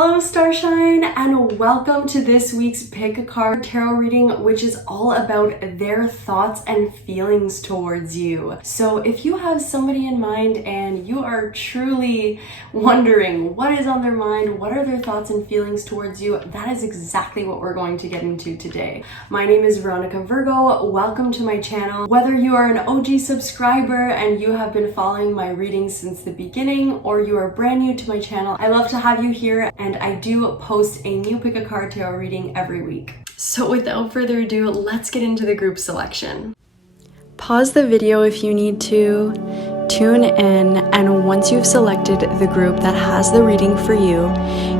Hello Starshine, and welcome to this week's Pick a Card tarot reading, which is all about their thoughts and feelings towards you. So if you have somebody in mind and you are truly wondering what is on their mind, what are their thoughts and feelings towards you, that is exactly what we're going to get into today. My name is Veronica Virgo. Welcome to my channel. Whether you are an OG subscriber and you have been following my readings since the beginning, or you are brand new to my channel, I love to have you here. And I do post a new Pick a Card tarot reading every week. So without further ado, let's get into the group selection. Pause the video if you need to, tune in, and once you've selected the group that has the reading for you,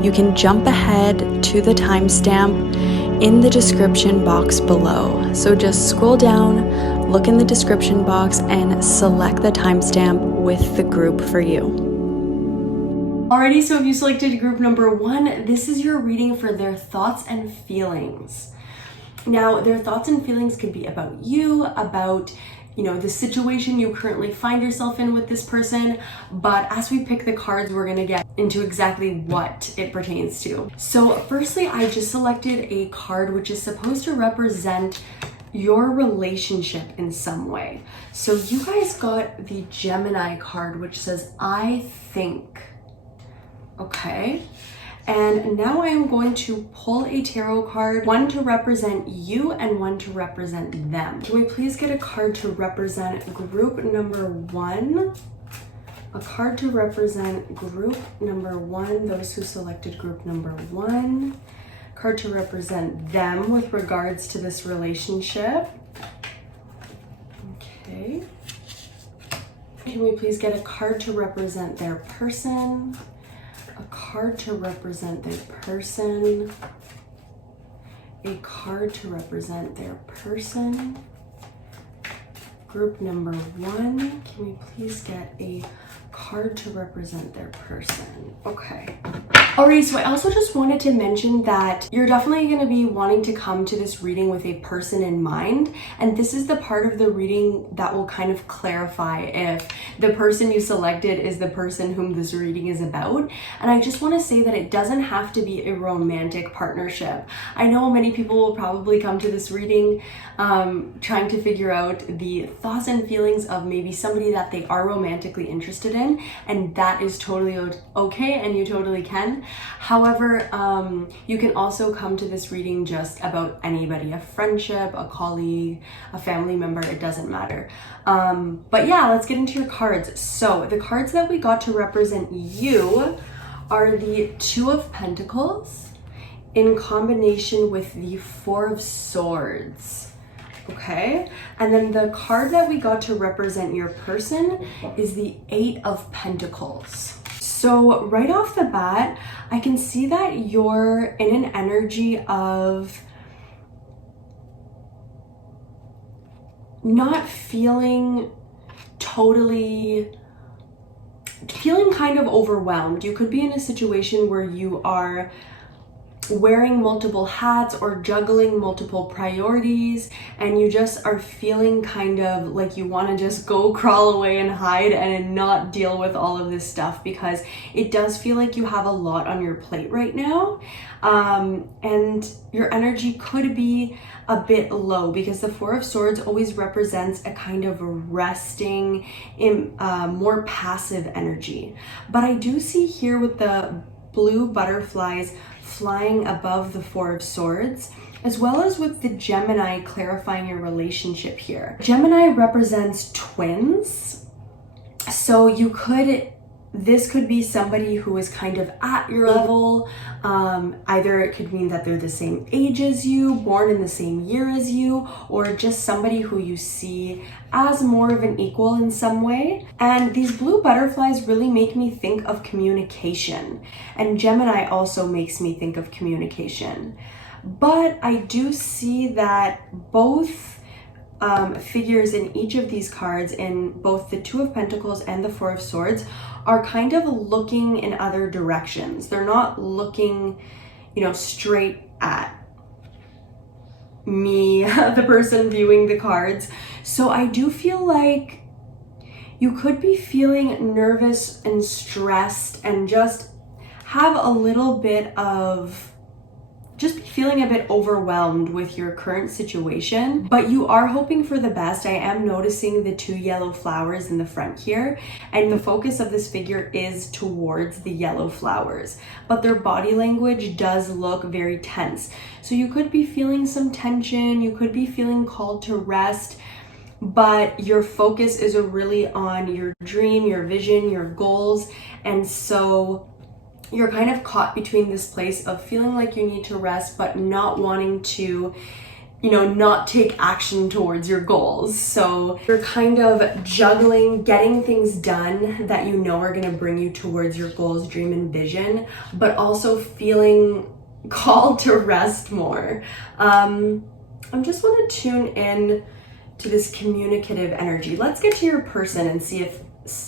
you can jump ahead to the timestamp in the description box below. So just scroll down, look in the description box, and select the timestamp with the group for you. Alrighty, so if you selected group number 1, this is your reading for their thoughts and feelings. Now, their thoughts and feelings could be about you, about, the situation you currently find yourself in with this person, but as we pick the cards, we're gonna get into exactly what it pertains to. So firstly, I just selected a card which is supposed to represent your relationship in some way. So you guys got the Gemini card, which says, I think. Okay, and now I am going to pull a tarot card, one to represent you and one to represent them. Can we please get a card to represent group number 1? A card to represent group number 1, those who selected group number 1. Card to represent them with regards to this relationship. Okay. Can we please get a card to represent their person? A card to represent their person, a card to represent their person. Group number 1, can we please get a card to represent their person? Okay. Alright, so I also just wanted to mention that you're definitely going to be wanting to come to this reading with a person in mind, and this is the part of the reading that will kind of clarify if the person you selected is the person whom this reading is about. And I just want to say that it doesn't have to be a romantic partnership. I know many people will probably come to this reading trying to figure out the thoughts and feelings of maybe somebody that they are romantically interested in, and that is totally okay, and you totally can. However, you can also come to this reading just about anybody, a friendship, a colleague, a family member, it doesn't matter. But yeah, let's get into your cards. So the cards that we got to represent you are the 2 of Pentacles in combination with the 4 of Swords. Okay, and then the card that we got to represent your person is the 8 of Pentacles. So right off the bat, I can see that you're in an energy of not feeling feeling kind of overwhelmed. You could be in a situation where you are wearing multiple hats or juggling multiple priorities, and you just are feeling kind of like you want to just go crawl away and hide and not deal with all of this stuff, because it does feel like you have a lot on your plate right now, and your energy could be a bit low, because the 4 of Swords always represents a kind of resting, more passive energy. But I do see here with the blue butterflies flying above the 4 of Swords, as well as with the Gemini clarifying your relationship here. Gemini represents twins, so this could be somebody who is kind of at your level. Either it could mean that they're the same age as you, born in the same year as you, or just somebody who you see as more of an equal in some way. And these blue butterflies really make me think of communication. And Gemini also makes me think of communication. But I do see that both figures in each of these cards, in both the 2 of Pentacles and the 4 of Swords, are kind of looking in other directions. They're not looking, straight at me, the person viewing the cards. So I do feel like you could be feeling nervous and stressed and just have a little bit of just feeling a bit overwhelmed with your current situation, but you are hoping for the best. I am noticing the 2 yellow flowers in the front here, and the focus of this figure is towards the yellow flowers, but their body language does look very tense. So you could be feeling some tension, you could be feeling called to rest, but your focus is really on your dream, your vision, your goals, and so you're kind of caught between this place of feeling like you need to rest, but not wanting to, not take action towards your goals. So you're kind of juggling getting things done that you know are going to bring you towards your goals, dream, and vision, but also feeling called to rest more. I just want to tune in to this communicative energy. Let's get to your person and see if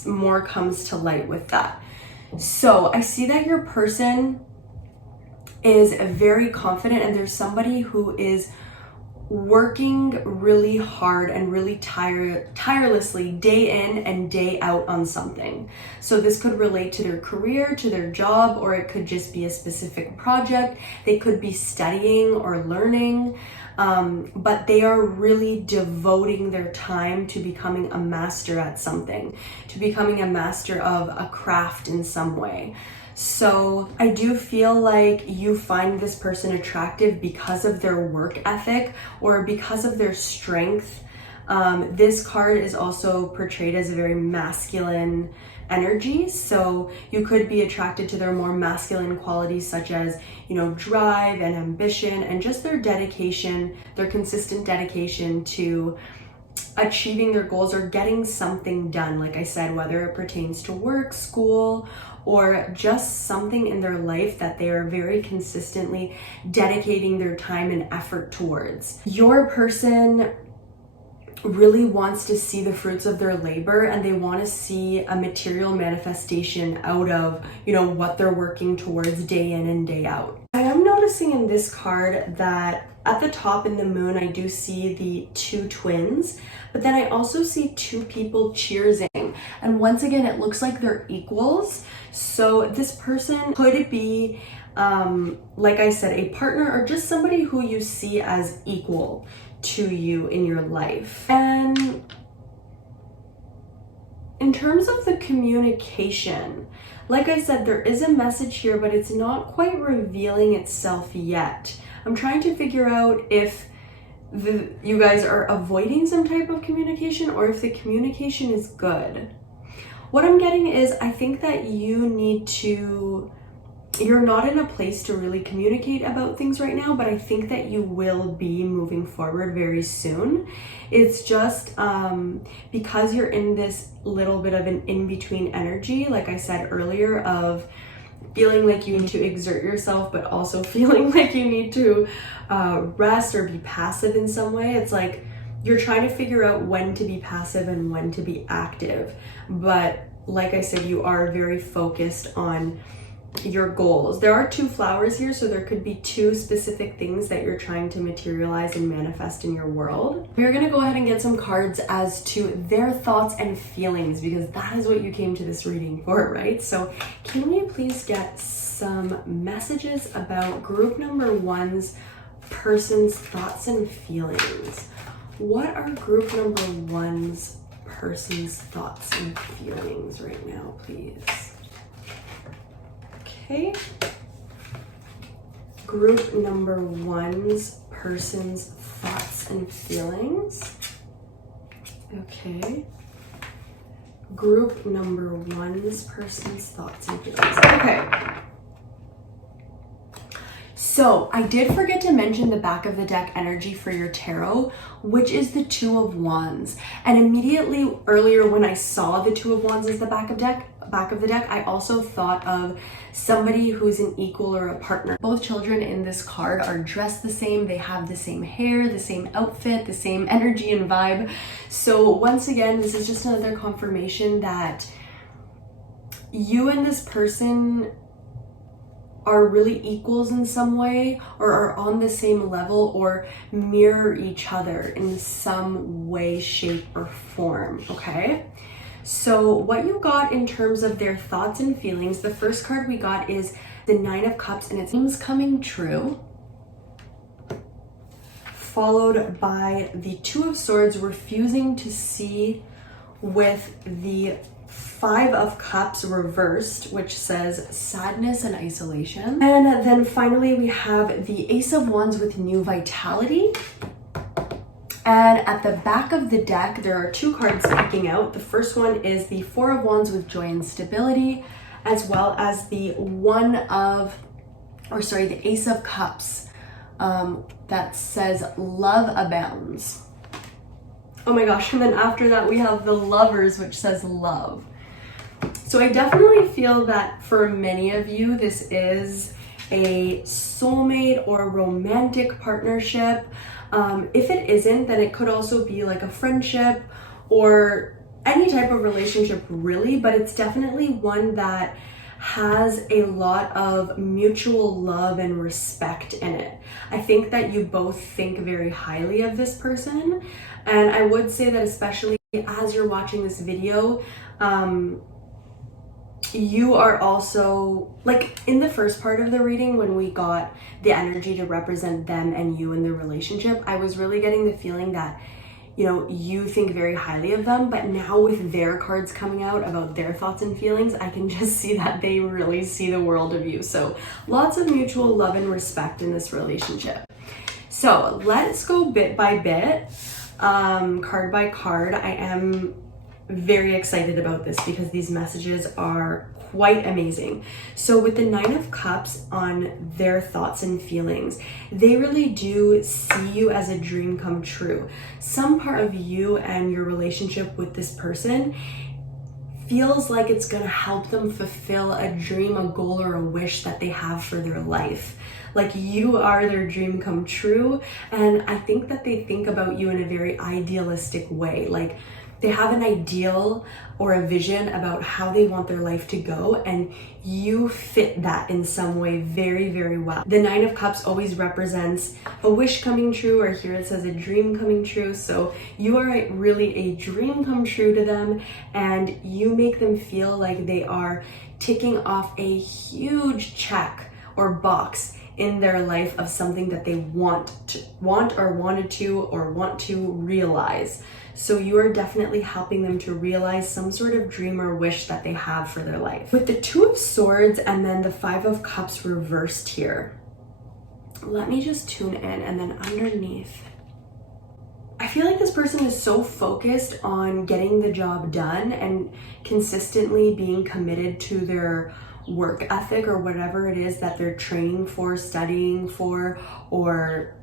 more comes to light with that. So I see that your person is very confident, and there's somebody who is working really hard and really tirelessly day in and day out on something. So this could relate to their career, to their job, or it could just be a specific project. They could be studying or learning, but they are really devoting their time to becoming a master at something, to becoming a master of a craft in some way. So I do feel like you find this person attractive because of their work ethic or because of their strength. This card is also portrayed as a very masculine energy, so you could be attracted to their more masculine qualities, such as drive and ambition, and just their dedication, their consistent dedication to achieving their goals or getting something done. Like I said, whether it pertains to work, school, or just something in their life that they are very consistently dedicating their time and effort towards. Your person really wants to see the fruits of their labor, and they want to see a material manifestation out of what they're working towards day in and day out. I am noticing in this card that at the top in the moon I do see the 2 twins, but then I also see 2 people cheersing, and once again it looks like they're equals. So this person could be like I said, a partner or just somebody who you see as equal to you in your life. And in terms of the communication, like I said, there is a message here, but it's not quite revealing itself yet. I'm trying to figure out if you guys are avoiding some type of communication or if the communication is good. What I'm getting is, I think that you're not in a place to really communicate about things right now, but I think that you will be moving forward very soon. It's just because you're in this little bit of an in-between energy, like I said earlier, of feeling like you need to exert yourself, but also feeling like you need to rest or be passive in some way. It's like you're trying to figure out when to be passive and when to be active. But like I said, you are very focused on your goals. There are 2 flowers here, so there could be 2 specific things that you're trying to materialize and manifest in your world. We're gonna go ahead and get some cards as to their thoughts and feelings, because that is what you came to this reading for, right? So can we please get some messages about group number 1's person's thoughts and feelings? What are group number 1's person's thoughts and feelings right now, please? Okay. Group number 1's person's thoughts and feelings. Okay. Group number 1's person's thoughts and feelings. Okay. So I did forget to mention the back of the deck energy for your tarot, which is the 2 of Wands. And immediately earlier when I saw the 2 of Wands as the back of the deck, I also thought of somebody who's an equal or a partner. Both children in this card are dressed the same. They have the same hair, the same outfit, the same energy and vibe. So once again, this is just another confirmation that you and this person are really equals in some way, or are on the same level, or mirror each other in some way, shape, or form, okay? So what you got in terms of their thoughts and feelings, the first card we got is the Nine of Cups and it seems coming true, followed by the Two of Swords refusing to see, with the Five of Cups reversed, which says sadness and isolation. And then finally we have the Ace of Wands with new vitality. And at the back of the deck, there are two cards sticking out. The first one is the Four of Wands with joy and stability, as well as the the Ace of Cups that says love abounds. Oh my gosh, and then after that we have the Lovers, which says love. So I definitely feel that for many of you, this is a soulmate or romantic partnership. If it isn't, then it could also be like a friendship or any type of relationship really, but it's definitely one that has a lot of mutual love and respect in it. I think that you both think very highly of this person, and I would say that especially as you're watching this video, you are also, like in the first part of the reading when we got the energy to represent them and you in the relationship, I was really getting the feeling that, you know, you think very highly of them, but now with their cards coming out about their thoughts and feelings, I can just see that they really see the world of you. So lots of mutual love and respect in this relationship. So let's go bit by bit, card by card. I am very excited about this because these messages are quite amazing. So with the Nine of Cups on their thoughts and feelings, they really do see you as a dream come true. Some part of you and your relationship with this person feels like it's going to help them fulfill a dream, a goal, or a wish that they have for their life. Like you are their dream come true, and I think that they think about you in a very idealistic way. Like they have an ideal or a vision about how they want their life to go, and you fit that in some way very, very well. The Nine of Cups always represents a wish coming true, or here it says a dream coming true. So you are really a dream come true to them, and you make them feel like they are ticking off a huge check or box in their life of something that they want or want to realize. So you are definitely helping them to realize some sort of dream or wish that they have for their life. With the Two of Swords and then the Five of Cups reversed here, let me just tune in, and then underneath, I feel like this person is so focused on getting the job done and consistently being committed to their work ethic or whatever it is that they're training for, studying for, or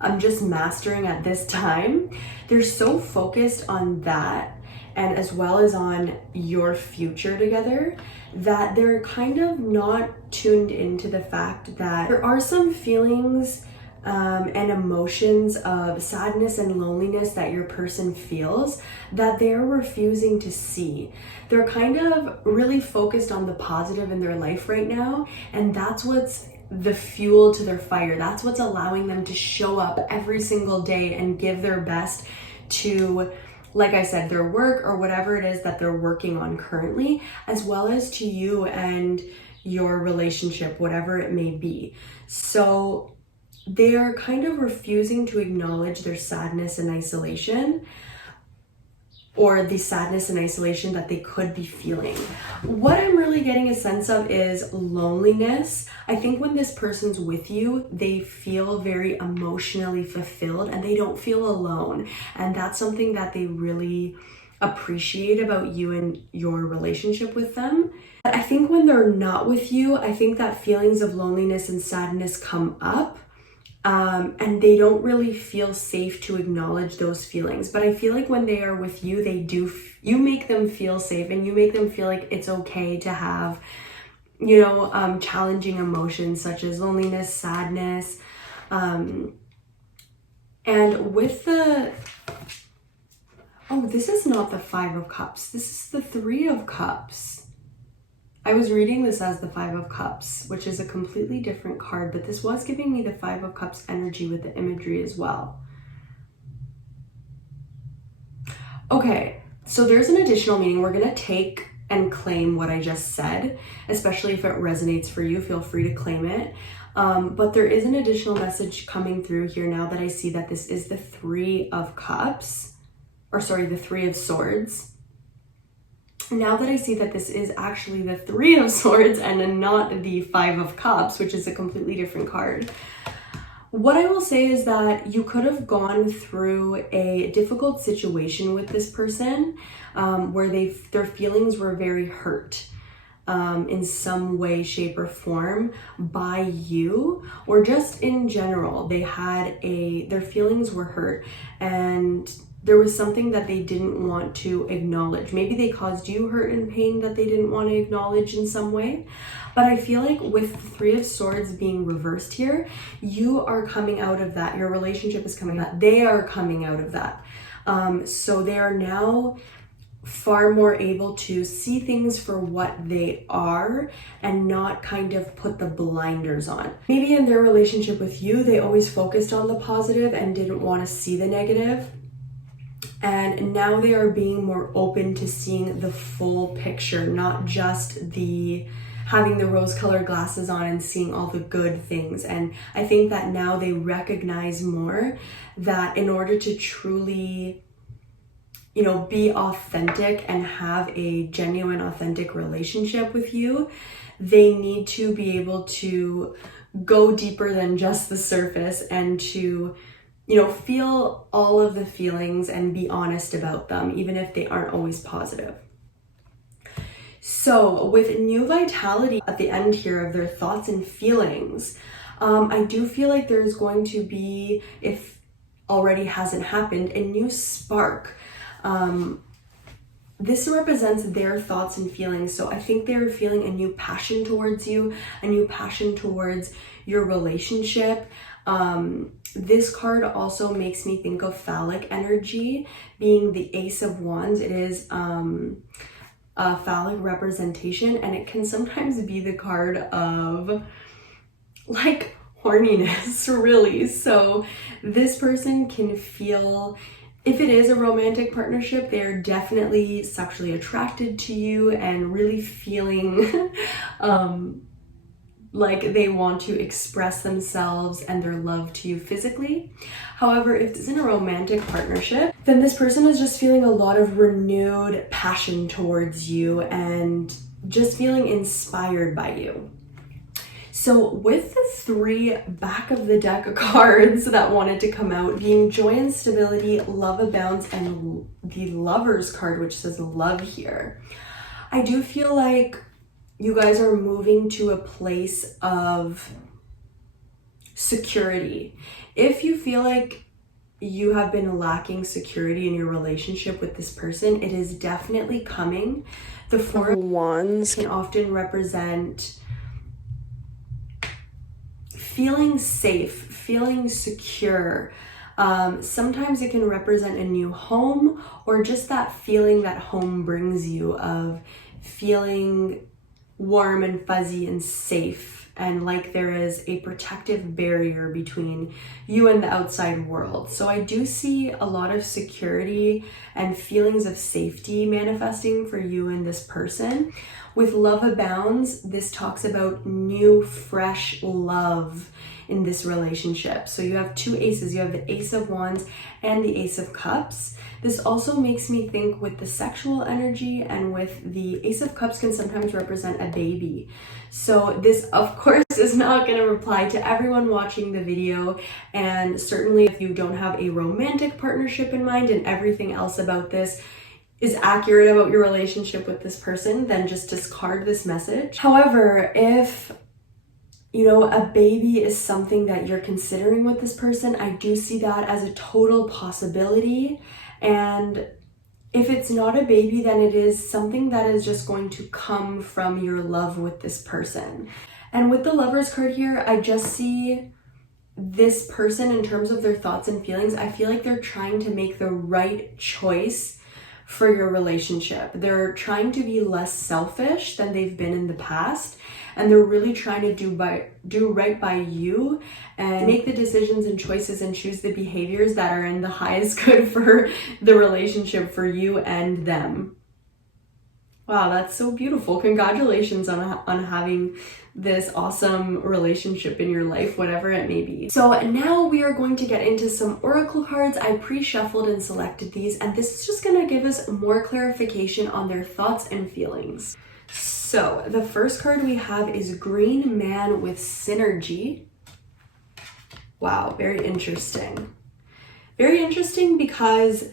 I'm just mastering at this time. They're so focused on that, and as well as on your future together, that they're kind of not tuned into the fact that there are some feelings and emotions of sadness and loneliness that your person feels that they're refusing to see. They're kind of really focused on the positive in their life right now, and that's what's the fuel to their fire. That's what's allowing them to show up every single day and give their best to, like I said, their work or whatever it is that they're working on currently, as well as to you and your relationship, whatever it may be. So they're kind of refusing to acknowledge their sadness and isolation, or the sadness and isolation that they could be feeling. What I'm really getting a sense of is loneliness. I think when this person's with you, they feel very emotionally fulfilled and they don't feel alone. And that's something that they really appreciate about you and your relationship with them. But I think when they're not with you, I think that feelings of loneliness and sadness come up. And they don't really feel safe to acknowledge those feelings. But I feel like when they are with you, you make them feel safe, and you make them feel like it's okay to have, challenging emotions such as loneliness, sadness. And with this is not the Five of Cups. This is the Three of Cups. I was reading this as the Five of Cups, which is a completely different card, but this was giving me the Five of Cups energy with the imagery as well. Okay, so there's an additional meaning. We're going to take and claim what I just said, especially if it resonates for you, feel free to claim it. But there is an additional message coming through here now that I see that this is the Three of Cups, or sorry, the Three of Swords. Now that I see that this is actually the Three of Swords and not the Five of Cups, which is a completely different card, what I will say is that you could have gone through a difficult situation with this person where their feelings were very hurt in some way, shape, or form by you, or just in general. Their feelings were hurt and there was something that they didn't want to acknowledge. Maybe they caused you hurt and pain that they didn't want to acknowledge in some way. But I feel like with the Three of Swords being reversed here, you are coming out of that. Your relationship is coming out. They are coming out of that. So they are now far more able to see things for what they are and not kind of put the blinders on. Maybe in their relationship with you, they always focused on the positive and didn't want to see the negative. And now they are being more open to seeing the full picture, not just having the rose-colored glasses on and seeing all the good things. And I think that now they recognize more that in order to truly, be authentic and have a genuine, authentic relationship with you, they need to be able to go deeper than just the surface and to feel all of the feelings and be honest about them, even if they aren't always positive. So with new vitality at the end here of their thoughts and feelings, I do feel like there's going to be, if already hasn't happened, a new spark. This represents their thoughts and feelings. So I think they're feeling a new passion towards you, a new passion towards your relationship. This card also makes me think of phallic energy, being the Ace of Wands. It is a phallic representation, and it can sometimes be the card of like horniness, really. So this person can feel, if it is a romantic partnership, they're definitely sexually attracted to you and really feeling like they want to express themselves and their love to you physically. However, if it's in a romantic partnership, then this person is just feeling a lot of renewed passion towards you and just feeling inspired by you. So with the three back of the deck of cards that wanted to come out, being joy and stability, love abounds, and the Lover's card, which says love here, I do feel like you guys are moving to a place of security. If you feel like you have been lacking security in your relationship with this person, it is definitely coming. The Four of Wands can often represent feeling safe, feeling secure. Sometimes it can represent a new home, or just that feeling that home brings you of feeling warm and fuzzy and safe, and like there is a protective barrier between you and the outside world. So I do see a lot of security and feelings of safety manifesting for you and this person. With love abounds, this talks about new, fresh love in this relationship. So you have two aces. You have the Ace of Wands and the Ace of Cups. This also makes me think with the sexual energy, and with the Ace of Cups can sometimes represent a baby. So this, of course, is not going to apply to everyone watching the video. And certainly if you don't have a romantic partnership in mind and everything else about this is accurate about your relationship with this person, then just discard this message. However, if a baby is something that you're considering with this person, I do see that as a total possibility. And if it's not a baby, then it is something that is just going to come from your love with this person. And with the Lover's card here, I just see this person in terms of their thoughts and feelings. I feel like they're trying to make the right choice for your relationship. They're trying to be less selfish than they've been in the past, and they're really trying to do right by you and make the decisions and choices and choose the behaviors that are in the highest good for the relationship, for you and them. Wow, that's so beautiful. Congratulations on having this awesome relationship in your life, whatever it may be. So now we are going to get into some oracle cards. I pre-shuffled and selected these, and this is just going to give us more clarification on their thoughts and feelings. So the first card we have is Green Man with Synergy. Wow, very interesting. Very interesting because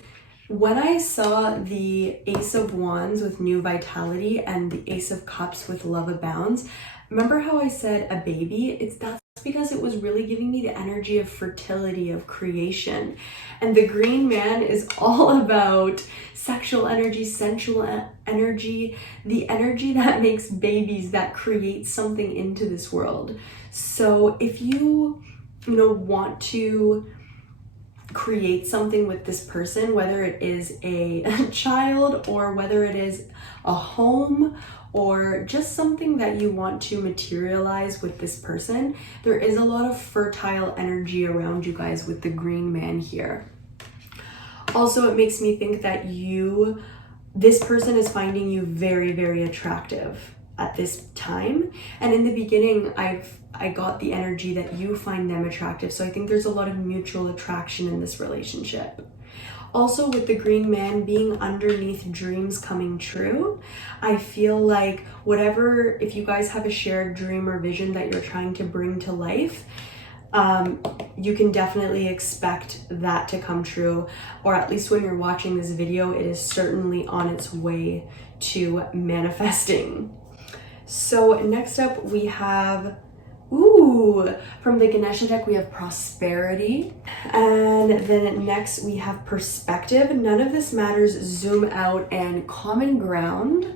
when I saw the Ace of Wands with New Vitality and the Ace of Cups with Love Abounds, remember how I said a baby? That's because it was really giving me the energy of fertility, of creation. And the Green Man is all about sexual energy, sensual energy, the energy that makes babies, that creates something into this world. So if you want to create something with this person, whether it is a child or whether it is a home or just something that you want to materialize with this person, there is a lot of fertile energy around you guys with the Green Man here. Also, it makes me think that this person is finding you very, very attractive at this time. And in the beginning, I got the energy that you find them attractive. So I think there's a lot of mutual attraction in this relationship. Also, with the Green Man being underneath dreams coming true, I feel like if you guys have a shared dream or vision that you're trying to bring to life, you can definitely expect that to come true, or at least when you're watching this video, it is certainly on its way to manifesting. So next up we have, from the Ganesha deck, we have Prosperity. And then next we have Perspective. None of this matters, Zoom Out, and Common Ground.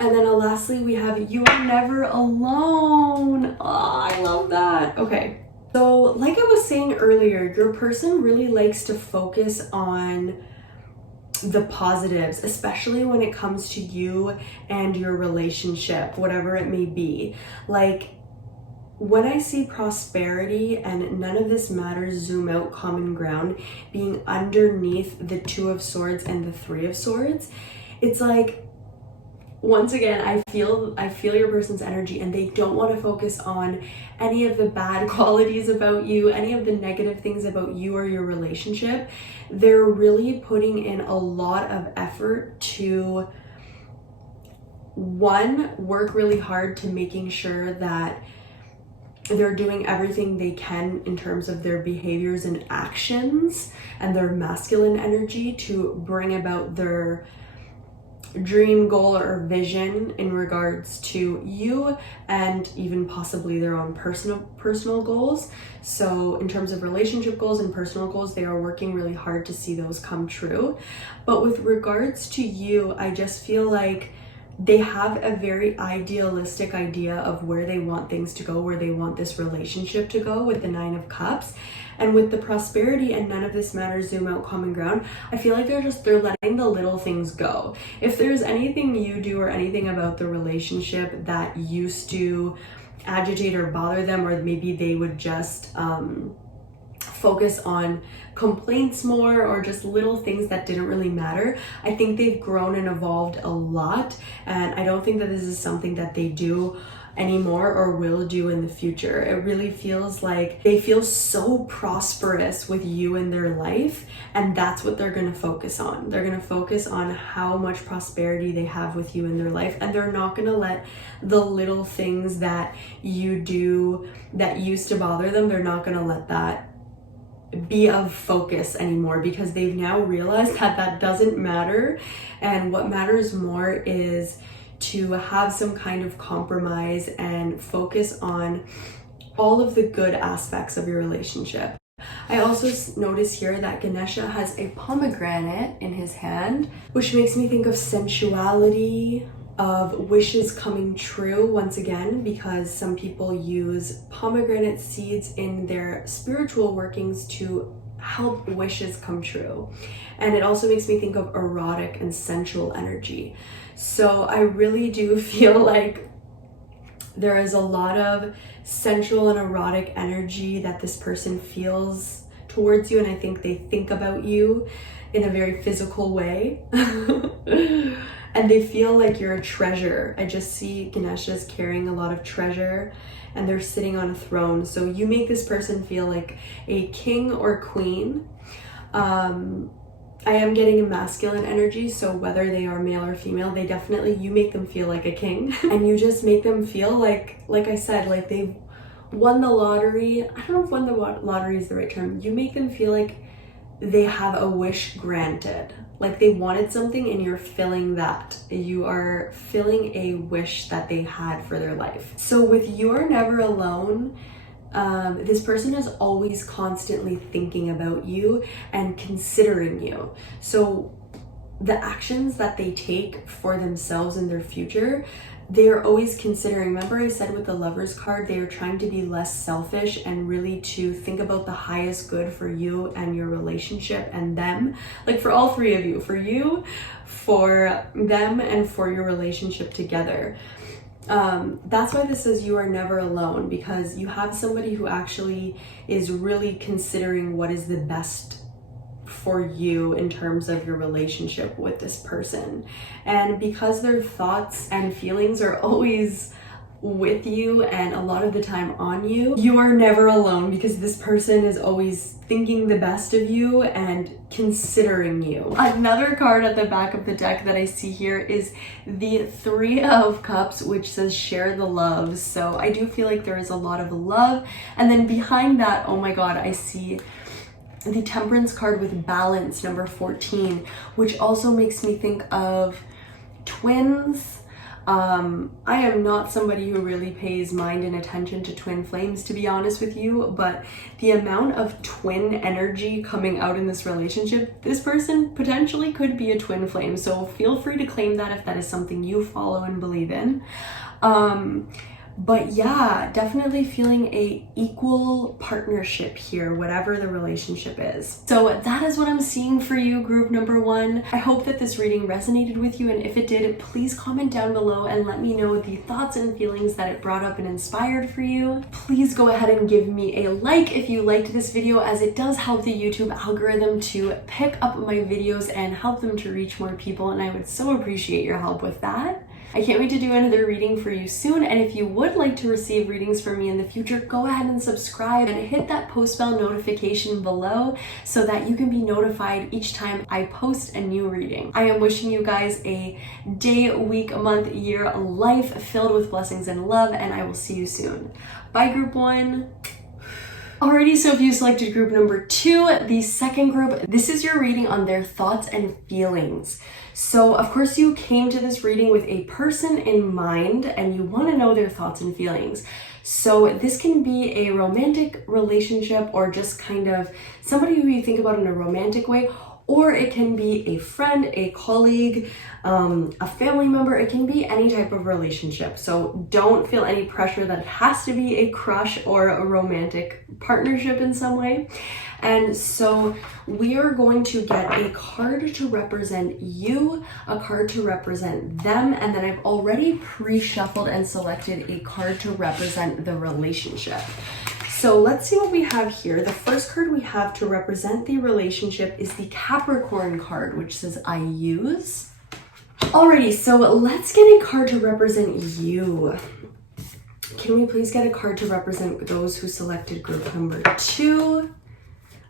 And then lastly, we have You Are Never Alone. Oh, I love that. Okay. So like I was saying earlier, your person really likes to focus on the positives, especially when it comes to you and your relationship, whatever it may be. Like when I see Prosperity and None of This Matters, Zoom Out, Common Ground being underneath the Two of Swords and the Three of Swords, it's like, once again, I feel your person's energy, and they don't want to focus on any of the bad qualities about you, any of the negative things about you or your relationship. They're really putting in a lot of effort to, one, work really hard to making sure that they're doing everything they can in terms of their behaviors and actions and their masculine energy to bring about their dream, goal, or vision in regards to you, and even possibly their own personal goals. So in terms of relationship goals and personal goals, they are working really hard to see those come true. But with regards to you, I just feel like they have a very idealistic idea of where they want things to go, where they want this relationship to go with the Nine of Cups. And with the Prosperity and None of This Matters, Zoom Out, Common Ground, I feel like they're letting the little things go. If there's anything you do or anything about the relationship that used to agitate or bother them, or maybe they would just focus on complaints more, or just little things that didn't really matter, I think they've grown and evolved a lot, and I don't think that this is something that they do anymore or will do in the future. It really feels like they feel so prosperous with you in their life, and that's what they're going to focus on. They're going to focus on how much prosperity they have with you in their life, and they're not going to let the little things that you do that used to bother them, they're not going to let that be of focus anymore, because they've now realized that that doesn't matter, and what matters more is to have some kind of compromise and focus on all of the good aspects of your relationship. I also notice here that Ganesha has a pomegranate in his hand, which makes me think of sensuality, of wishes coming true once again, because some people use pomegranate seeds in their spiritual workings to help wishes come true. And it also makes me think of erotic and sensual energy. So I really do feel like there is a lot of sensual and erotic energy that this person feels towards you, and I think they think about you in a very physical way. and they feel like you're a treasure. I just see Ganesha's carrying a lot of treasure and they're sitting on a throne. So you make this person feel like a king or queen. I am getting a masculine energy, so whether they are male or female, you make them feel like a king. And you just make them feel like I said, like they've won the lottery. I don't know if won the lottery is the right term. You make them feel like they have a wish granted. Like they wanted something and you're filling that. You are filling a wish that they had for their life. So with You're Never Alone, this person is always constantly thinking about you and considering you. So the actions that they take for themselves in their future, they're always considering. Remember I said with the Lovers card, they are trying to be less selfish and really to think about the highest good for you and your relationship and them. Like for all three of you, for you, for them, and for your relationship together. That's why this says you are never alone, because you have somebody who actually is really considering what is the best for you in terms of your relationship with this person. And because their thoughts and feelings are always with you and a lot of the time on you, you are never alone, because this person is always thinking the best of you and considering you. Another card at the back of the deck that I see here is the Three of Cups, which says share the love. So I do feel like there is a lot of love. And then behind that, oh my God, I see the Temperance card with balance, number 14, which also makes me think of twins. I am not somebody who really pays mind and attention to twin flames, to be honest with you, but the amount of twin energy coming out in this relationship, this person potentially could be a twin flame. So feel free to claim that if that is something you follow and believe in. But yeah, definitely feeling a equal partnership here, whatever the relationship is. So that is what I'm seeing for you, group number 1. I hope that this reading resonated with you, and if it did, please comment down below and let me know the thoughts and feelings that it brought up and inspired for you. Please go ahead and give me a like if you liked this video, as it does help the YouTube algorithm to pick up my videos and help them to reach more people, and I would so appreciate your help with that. I can't wait to do another reading for you soon, and if you would like to receive readings from me in the future, go ahead and subscribe and hit that post bell notification below so that you can be notified each time I post a new reading. I am wishing you guys a day, week, month, year, life filled with blessings and love, and I will see you soon. Bye, group 1. Alrighty, so if you selected group number 2, the second group, this is your reading on their thoughts and feelings. So of course you came to this reading with a person in mind and you want to know their thoughts and feelings. So this can be a romantic relationship or just kind of somebody who you think about in a romantic way, or it can be a friend, a colleague, a family member. It can be any type of relationship. So don't feel any pressure that it has to be a crush or a romantic partnership in some way. And so we are going to get a card to represent you, a card to represent them, and then I've already pre-shuffled and selected a card to represent the relationship. So let's see what we have here. The first card we have to represent the relationship is the Capricorn card, which says I use. Alrighty, so let's get a card to represent you. Can we please get a card to represent those who selected group number 2?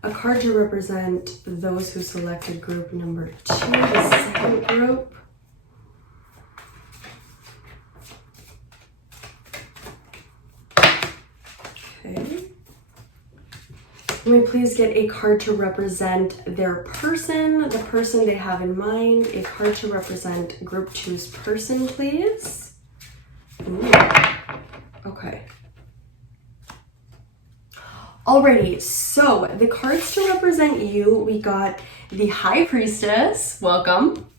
A card to represent those who selected group number 2, the second group. Okay. Can we please get a card to represent their person, the person they have in mind? A card to represent group 2's person, please. Ooh. Okay. Alrighty, so the cards to represent you, we got the High Priestess, welcome,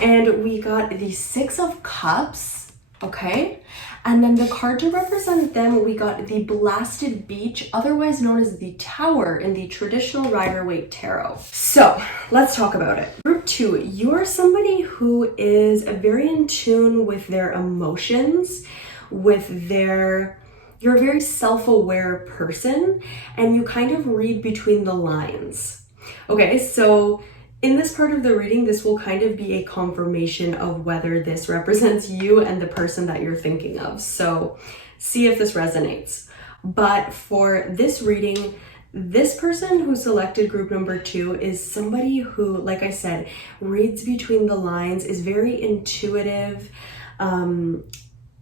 and we got the Six of Cups, okay, and then the card to represent them, we got the Blasted Beach, otherwise known as the Tower in the traditional Rider-Waite Tarot. So let's talk about it. Group 2, you are somebody who is very in tune with their emotions, with their... You're a very self-aware person and you kind of read between the lines. Okay, so In this part of the reading, this will kind of be a confirmation of whether this represents you and the person that you're thinking of. So see if this resonates. But for this reading, this person who selected group number 2 is somebody who, like I said, reads between the lines, is very intuitive,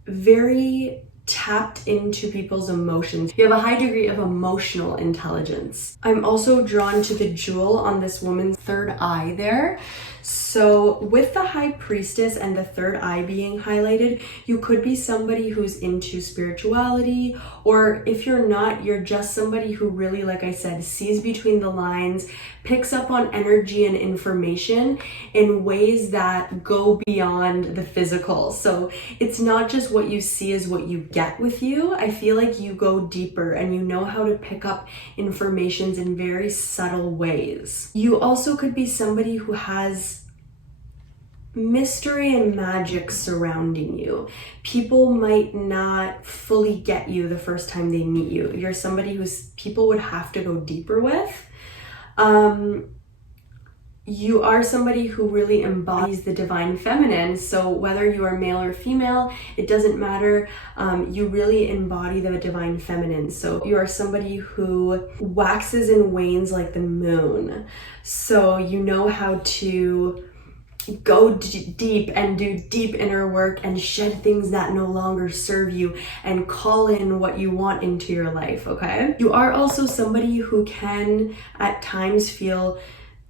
very tapped into people's emotions. You have a high degree of emotional intelligence. I'm also drawn to the jewel on this woman's third eye there. So with the High Priestess and the third eye being highlighted, you could be somebody who's into spirituality, or if you're not, you're just somebody who really, like I said, sees between the lines, picks up on energy and information in ways that go beyond the physical. So it's not just what you see is what you get with you. I feel like you go deeper and you know how to pick up informations in very subtle ways. You also could be somebody who has mystery and magic surrounding you. People might not fully get you the first time they meet you. You're somebody who's people would have to go deeper with. You are somebody who really embodies the divine feminine. So whether you are male or female, it doesn't matter. You really embody the divine feminine. So you are somebody who waxes and wanes like the moon. So you know how to go deep and do deep inner work and shed things that no longer serve you and call in what you want into your life, okay? You are also somebody who can at times feel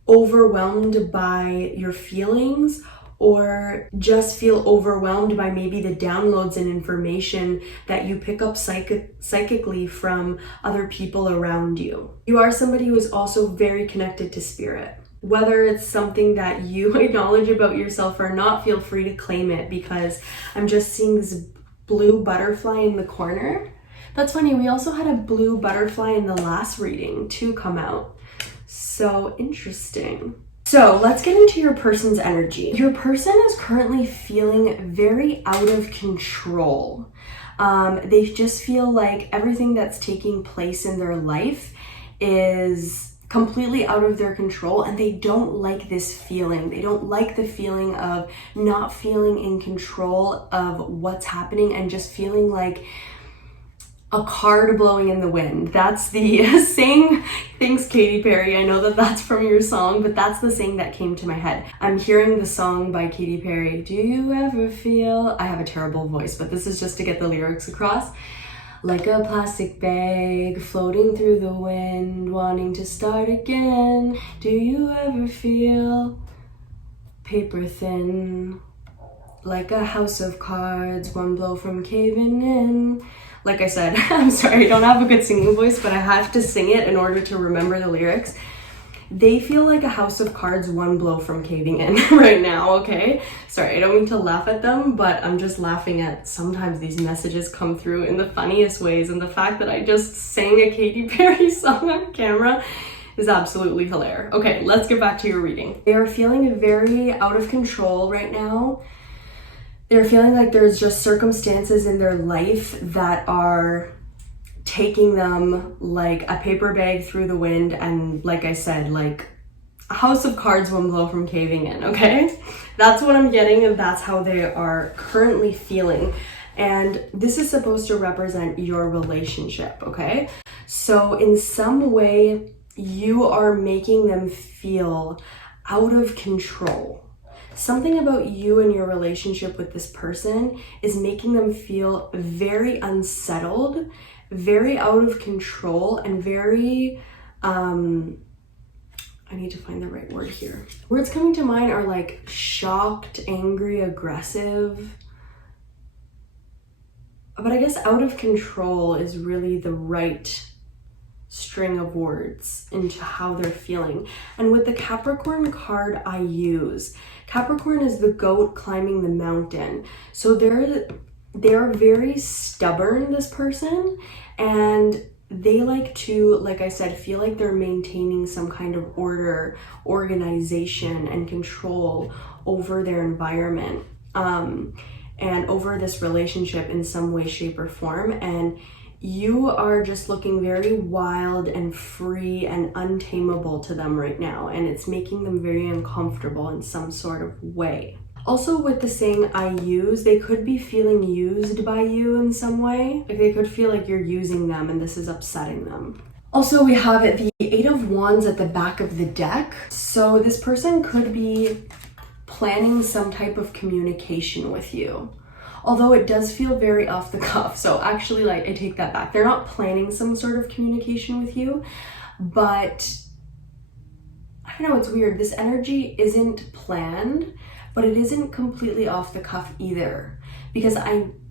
overwhelmed by your feelings, or just feel overwhelmed by maybe the downloads and information that you pick up psychically from other people around you. You are somebody who is also very connected to spirit. Whether it's something that you acknowledge about yourself or not, feel free to claim it, because I'm just seeing this blue butterfly in the corner. That's funny, we also had a blue butterfly in the last reading too come out. So interesting. So let's get into your person's energy. Your person is currently feeling very out of control. They just feel like everything that's taking place in their life is completely out of their control, and they don't like this feeling. They don't like the feeling of not feeling in control of what's happening and just feeling like a card blowing in the wind. That's the saying. Thanks, Katy Perry. I know that that's from your song, but that's the saying that came to my head. I'm hearing the song by Katy Perry. Do you ever feel... I have a terrible voice, but this is just to get the lyrics across. Like a plastic bag floating through the wind, wanting to start again. Do you ever feel paper thin? Like a house of cards, one blow from caving in. Like I said, I'm sorry, I don't have a good singing voice, but I have to sing it in order to remember the lyrics. They feel like a house of cards, one blow from caving in right now, okay? Sorry, I don't mean to laugh at them, but I'm just laughing at sometimes these messages come through in the funniest ways, and the fact that I just sang a Katy Perry song on camera is absolutely hilarious. Okay, let's get back to your reading. They are feeling very out of control right now. They're feeling like there's just circumstances in their life that are taking them like a paper bag through the wind, and like I said, like a house of cards, one blow from caving in, okay? That's what I'm getting, and that's how they are currently feeling. And this is supposed to represent your relationship, okay? So in some way, you are making them feel out of control. Something about you and your relationship with this person is making them feel very unsettled, very out of control, and very, I need to find the right word here. Words coming to mind are like shocked, angry, aggressive. But I guess out of control is really the right string of words into how they're feeling. And with the Capricorn card I use, Capricorn is the goat climbing the mountain. So they're very stubborn, this person, and they like to, like I said, feel like they're maintaining some kind of order, organization, and control over their environment, and over this relationship in some way, shape, or form. And you are just looking very wild and free and untamable to them right now, and it's making them very uncomfortable in some sort of way. Also, with the saying "I use," they could be feeling used by you in some way. Like they could feel like you're using them and this is upsetting them. Also, we have the Eight of Wands at the back of the deck. So this person could be planning some type of communication with you. Although it does feel very off the cuff. So actually, like, I take that back. They're not planning some sort of communication with you, but I don't know, it's weird. This energy isn't planned, but it isn't completely off the cuff either. Because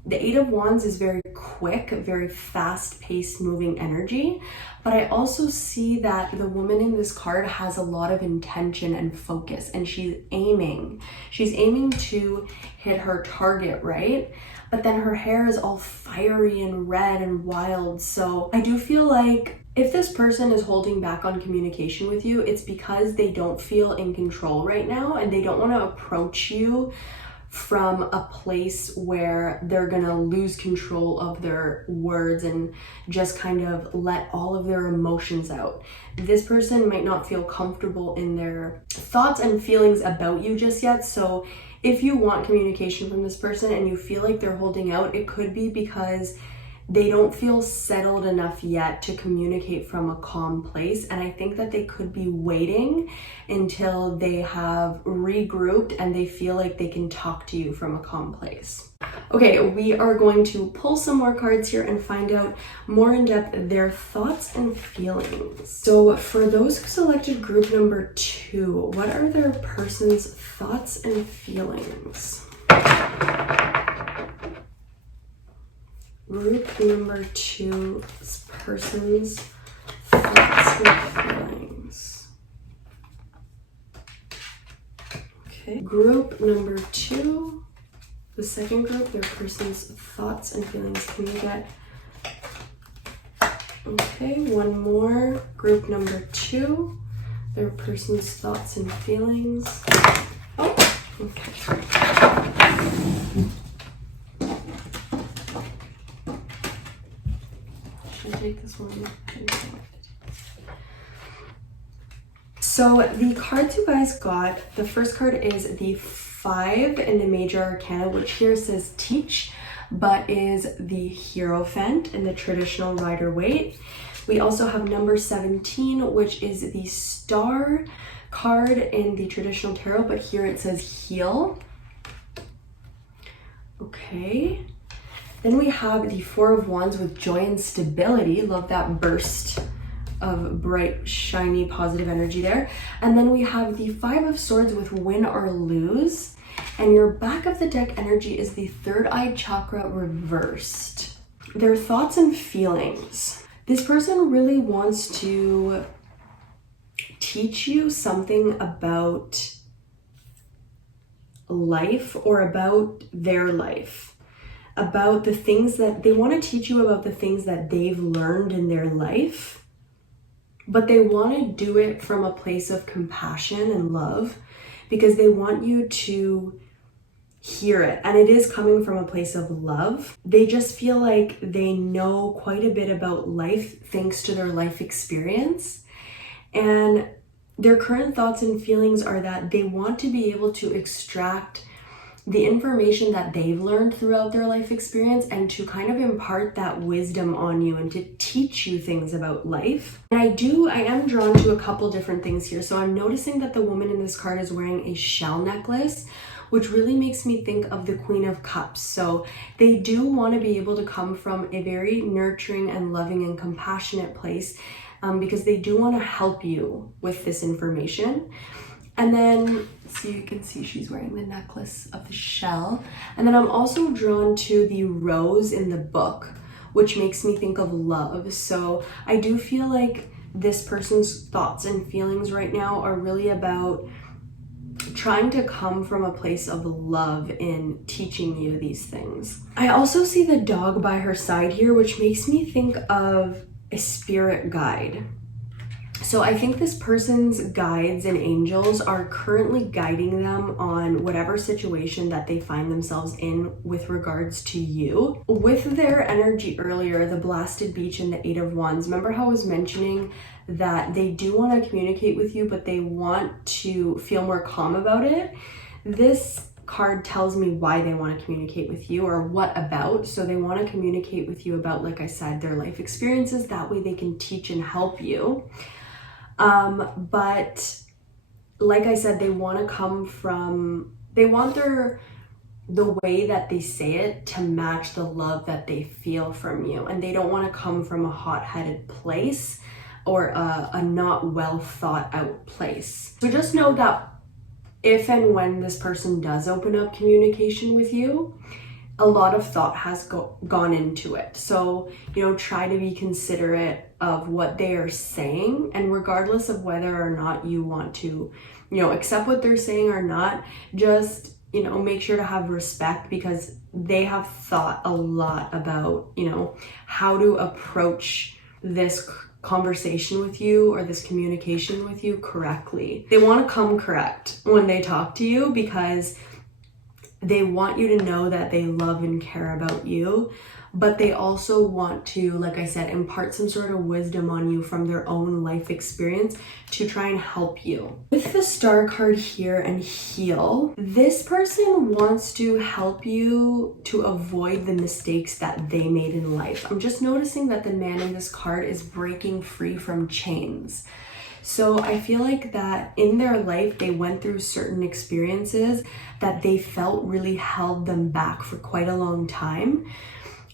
the Eight of Wands is very quick, very fast-paced moving energy, but I also see that the woman in this card has a lot of intention and focus, and she's aiming to hit her target, right? But then her hair is all fiery and red and wild. So I do feel like if this person is holding back on communication with you, it's because they don't feel in control right now, and they don't want to approach you from a place where they're gonna lose control of their words and just kind of let all of their emotions out. This person might not feel comfortable in their thoughts and feelings about you just yet. So if you want communication from this person and you feel like they're holding out, it could be because they don't feel settled enough yet to communicate from a calm place. And I think that they could be waiting until they have regrouped and they feel like they can talk to you from a calm place. Okay, we are going to pull some more cards here and find out more in depth their thoughts and feelings. So for those who selected group number 2, what are their person's thoughts and feelings? Group number 2's person's thoughts and feelings. Okay, group number 2, the second group, their person's thoughts and feelings. Can you get? Okay, one more. Group number 2, their person's thoughts and feelings. Oh, okay. Take this one. So the cards you guys got, the first card is the 5 in the Major Arcana, which here says teach, but is the Hierophant in the traditional Rider-Waite. We also have number 17, which is the Star card in the traditional tarot, but here it says heal. Okay. Then we have the 4 of Wands with joy and stability. Love that burst of bright, shiny, positive energy there. And then we have the 5 of Swords with win or lose. And your back of the deck energy is the third eye chakra reversed. Their thoughts and feelings. This person really wants to teach you something about life or about their life. About the things that they want to teach you about, the things that they've learned in their life, but they want to do it from a place of compassion and love because they want you to hear it. And it is coming from a place of love. They just feel like they know quite a bit about life thanks to their life experience. And their current thoughts and feelings are that they want to be able to extract the information that they've learned throughout their life experience and to kind of impart that wisdom on you and to teach you things about life. And I am drawn to a couple different things here. So I'm noticing that the woman in this card is wearing a shell necklace, which really makes me think of the Queen of Cups. So they do want to be able to come from a very nurturing and loving and compassionate place because they do want to help you with this information. And then, so you can see she's wearing the necklace of the shell. And then I'm also drawn to the rose in the book, which makes me think of love. So I do feel like this person's thoughts and feelings right now are really about trying to come from a place of love in teaching you these things. I also see the dog by her side here, which makes me think of a spirit guide. So I think this person's guides and angels are currently guiding them on whatever situation that they find themselves in with regards to you. With their energy earlier, the blasted beach and the 8 of Wands, remember how I was mentioning that they do want to communicate with you, but they want to feel more calm about it? This card tells me why they want to communicate with you, or what about. So they want to communicate with you about, like I said, their life experiences. That way they can teach and help you. But like I said, they want the way that they say it to match the love that they feel from you. And they don't want to come from a hot-headed place or a not well thought out place. So just know that if and when this person does open up communication with you, a lot of thought has gone into it. So, try to be considerate of what they are saying, and regardless of whether or not you want to, accept what they're saying or not, just, make sure to have respect, because they have thought a lot about, how to approach this conversation with you or this communication with you correctly. They want to come correct when they talk to you, because they want you to know that they love and care about you, but they also want to, like I said, impart some sort of wisdom on you from their own life experience to try and help you. With the Star card here and heal, this person wants to help you to avoid the mistakes that they made in life. I'm just noticing that the man in this card is breaking free from chains. So I feel like that in their life, they went through certain experiences that they felt really held them back for quite a long time.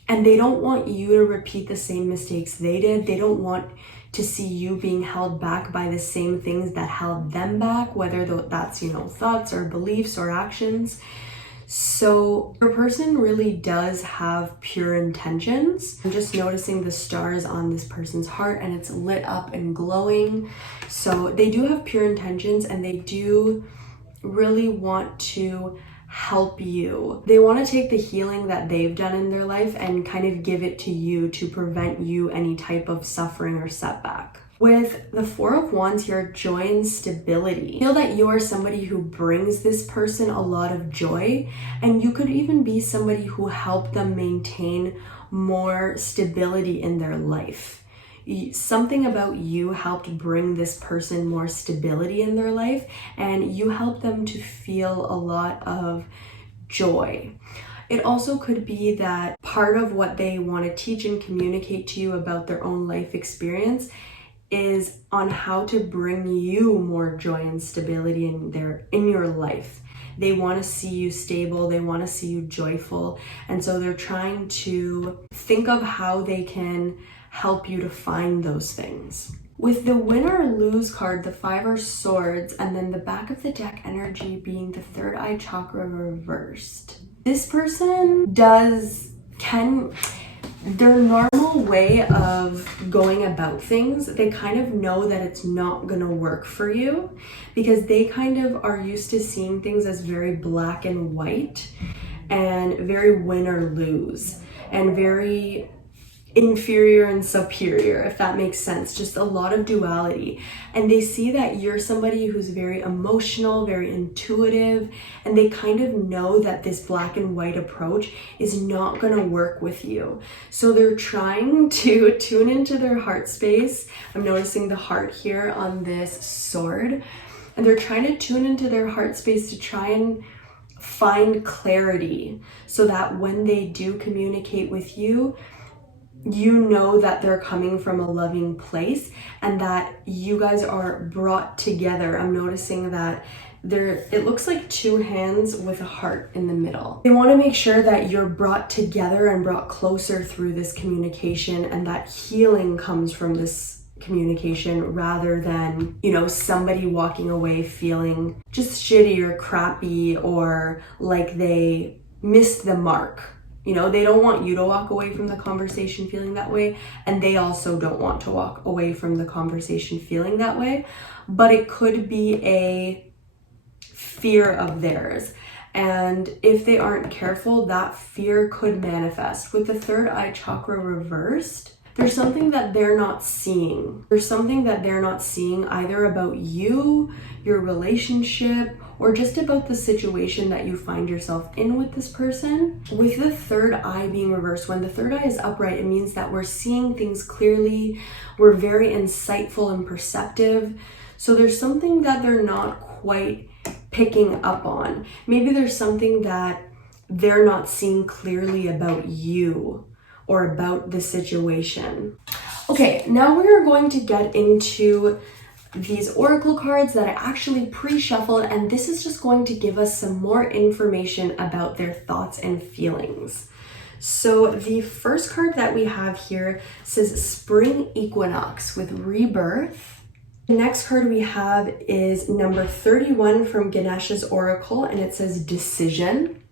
And they don't want you to repeat the same mistakes they did. They don't want to see you being held back by the same things that held them back, whether that's, thoughts or beliefs or actions. So your person really does have pure intentions. I'm just noticing the stars on this person's heart, and it's lit up and glowing. So they do have pure intentions, and they do really want to help you. They want to take the healing that they've done in their life and kind of give it to you to prevent you any type of suffering or setback. With the 4 of Wands here, joy and stability. I feel that you are somebody who brings this person a lot of joy, and you could even be somebody who helped them maintain more stability in their life. Something about you helped bring this person more stability in their life, and you helped them to feel a lot of joy. It also could be that part of what they want to teach and communicate to you about their own life experience is on how to bring you more joy and stability in your life. They want to see you stable, they want to see you joyful, and so they're trying to think of how they can help you to find those things. With the win or lose card, the 5 of Swords, and then the back of the deck energy being the third eye chakra reversed. This person their normal way of going about things, they kind of know that it's not gonna work for you, because they kind of are used to seeing things as very black and white and very win or lose and very inferior and superior, if that makes sense. Just a lot of duality. And they see that you're somebody who's very emotional, very intuitive, and they kind of know that this black and white approach is not going to work with you. So they're trying to tune into their heart space. I'm noticing the heart here on this sword. And they're trying to tune into their heart space to try and find clarity, so that when they do communicate with you, you know that they're coming from a loving place and that you guys are brought together. I'm noticing that it looks like 2 hands with a heart in the middle. They want to make sure that you're brought together and brought closer through this communication, and that healing comes from this communication, rather than, somebody walking away feeling just shitty or crappy or like they missed the mark. They don't want you to walk away from the conversation feeling that way, and they also don't want to walk away from the conversation feeling that way. But it could be a fear of theirs. And if they aren't careful, that fear could manifest. With the third eye chakra reversed, There's something that they're not seeing. There's something that they're not seeing either about you, your relationship, or just about the situation that you find yourself in with this person. With the third eye being reversed, when the third eye is upright, it means that we're seeing things clearly, we're very insightful and perceptive. So there's something that they're not quite picking up on. Maybe there's something that they're not seeing clearly about you or about the situation. Okay, now we are going to get into these oracle cards that I actually pre-shuffled, and this is just going to give us some more information about their thoughts and feelings. So the first card that we have here says Spring Equinox with Rebirth. The next card we have is number 31 from Ganesha's Oracle, and it says Decision.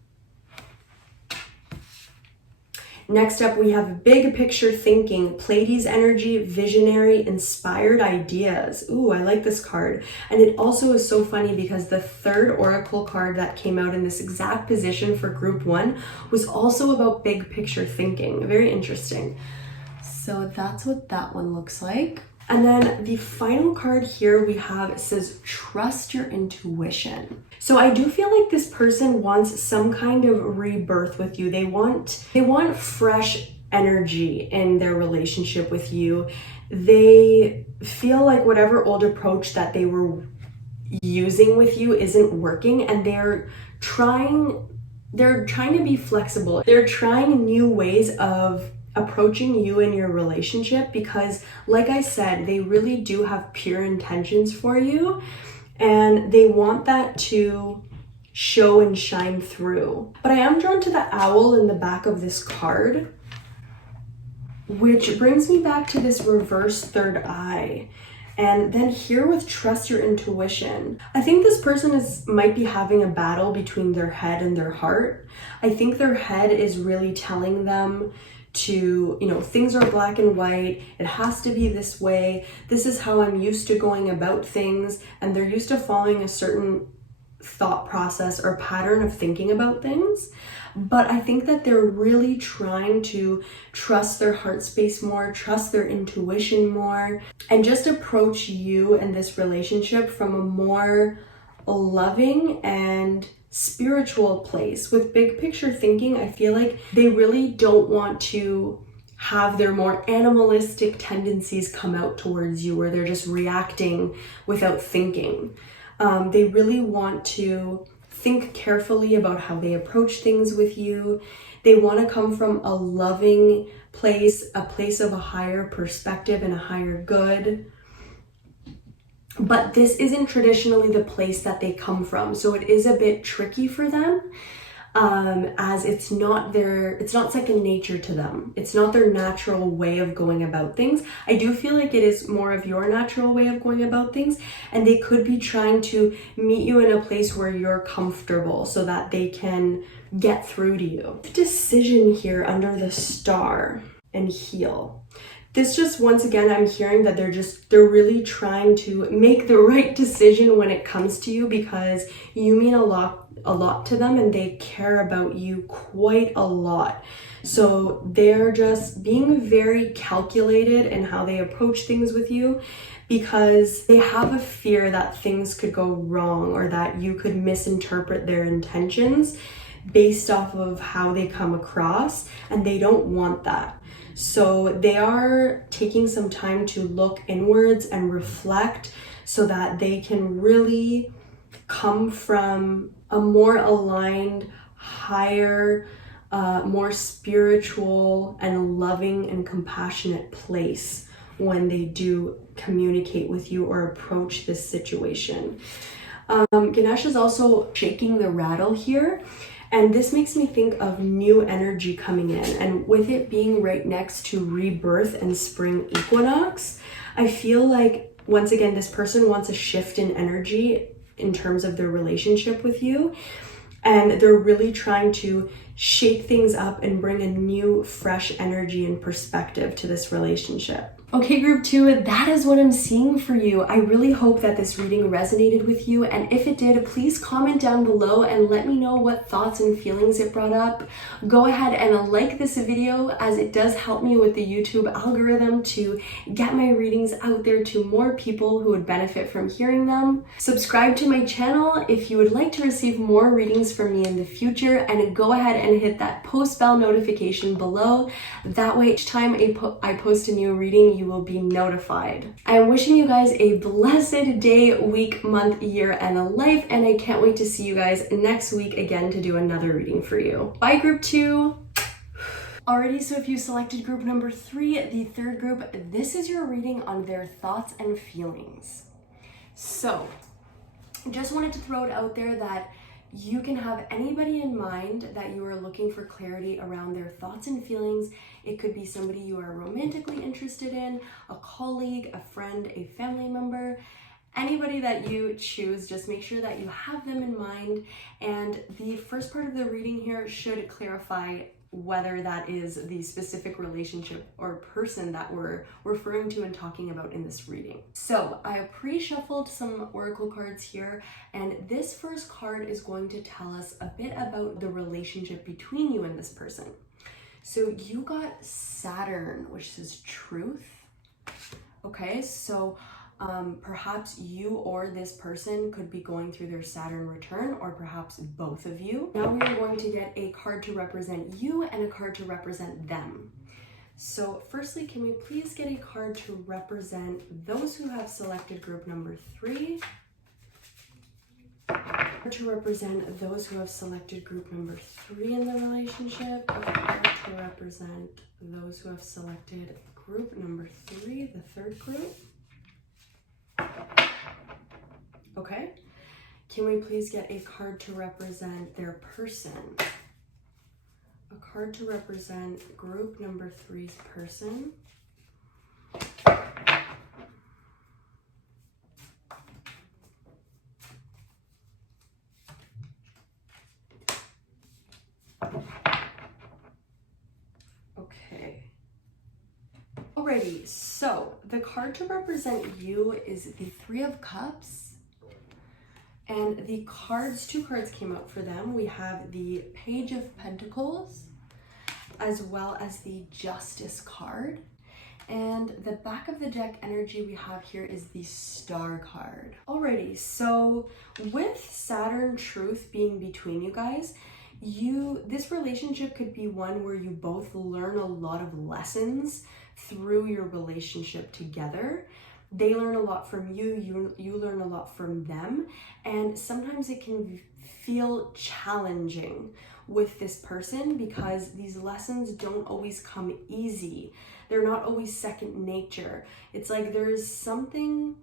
Next up, we have Big Picture Thinking, Pleiades energy, visionary, inspired ideas. Ooh, I like this card. And it also is so funny because the third oracle card that came out in this exact position for group 1 was also about big picture thinking. Very interesting. So that's what that one looks like. And then the final card here we have says trust your intuition. So I do feel like this person wants some kind of rebirth with you. They want fresh energy in their relationship with you. They feel like whatever old approach that they were using with you isn't working, and they're trying to be flexible. They're trying new ways of approaching you in your relationship because, like I said, they really do have pure intentions for you, and they want that to show and shine through. But I am drawn to the owl in the back of this card, which brings me back to this reverse third eye. And then here with trust your intuition, I think this person might be having a battle between their head and their heart. I think their head is really telling them to, things are black and white, it has to be this way, this is how I'm used to going about things, and they're used to following a certain thought process or pattern of thinking about things. But I think that they're really trying to trust their heart space more, trust their intuition more, and just approach you and this relationship from a more loving and spiritual place. With big picture thinking, I feel like they really don't want to have their more animalistic tendencies come out towards you, where they're just reacting without thinking. They really want to think carefully about how they approach things with you. They want to come from a loving place, a place of a higher perspective and a higher good. But this isn't traditionally the place that they come from, so it is a bit tricky for them, as it's not second nature to them. It's not their natural way of going about things. I do feel like it is more of your natural way of going about things, and they could be trying to meet you in a place where you're comfortable so that they can get through to you. Decision here under the star and heal. This just, once again, I'm hearing that they're really trying to make the right decision when it comes to you, because you mean a lot to them and they care about you quite a lot. So they're just being very calculated in how they approach things with you, because they have a fear that things could go wrong or that you could misinterpret their intentions based off of how they come across, and they don't want that. So they are taking some time to look inwards and reflect so that they can really come from a more aligned, higher, more spiritual and loving and compassionate place when they do communicate with you or approach this situation. Ganesha is also shaking the rattle here. And this makes me think of new energy coming in. And with it being right next to rebirth and spring equinox, I feel like, once again, this person wants a shift in energy in terms of their relationship with you. And they're really trying to shake things up and bring a new, fresh energy and perspective to this relationship. Okay, group 2, that is what I'm seeing for you. I really hope that this reading resonated with you, and if it did, please comment down below and let me know what thoughts and feelings it brought up. Go ahead and like this video, as it does help me with the YouTube algorithm to get my readings out there to more people who would benefit from hearing them. Subscribe to my channel if you would like to receive more readings from me in the future, and go ahead and hit that post bell notification below. That way, each time I post a new reading, you will be notified. I am wishing you guys a blessed day, week, month, year, and a life, and I can't wait to see you guys next week again to do another reading for you. Bye, group 2. Alrighty, so if you selected group number 3, the third group, this is your reading on their thoughts and feelings. So, just wanted to throw it out there that you can have anybody in mind that you are looking for clarity around their thoughts and feelings. It could be somebody you are romantically interested in, a colleague, a friend, a family member, anybody that you choose. Just make sure that you have them in mind. And the first part of the reading here should clarify whether that is the specific relationship or person that we're referring to and talking about in this reading. So I have pre-shuffled some oracle cards here, and this first card is going to tell us a bit about the relationship between you and this person. So you got Saturn, which is truth. Okay, so perhaps you or this person could be going through their Saturn return, or perhaps both of you. Now we are going to get a card to represent you and a card to represent them. So firstly, can we please get a card to represent those who have selected group number 3? To represent those who have selected group number 3 in the relationship. A card to represent those who have selected group number 3, the third group. Okay, can we please get a card to represent their person? A card to represent group number 3's person. Okay. Alrighty, so the card to represent you is the 3 of Cups. And the cards, 2 cards came out for them. We have the Page of Pentacles, as well as the Justice card. And the back of the deck energy we have here is the Star card. Alrighty, so with Saturn truth being between you guys, this relationship could be one where you both learn a lot of lessons through your relationship together. They learn a lot from you, you learn a lot from them, and sometimes it can feel challenging with this person because these lessons don't always come easy. They're not always second nature. It's like there's something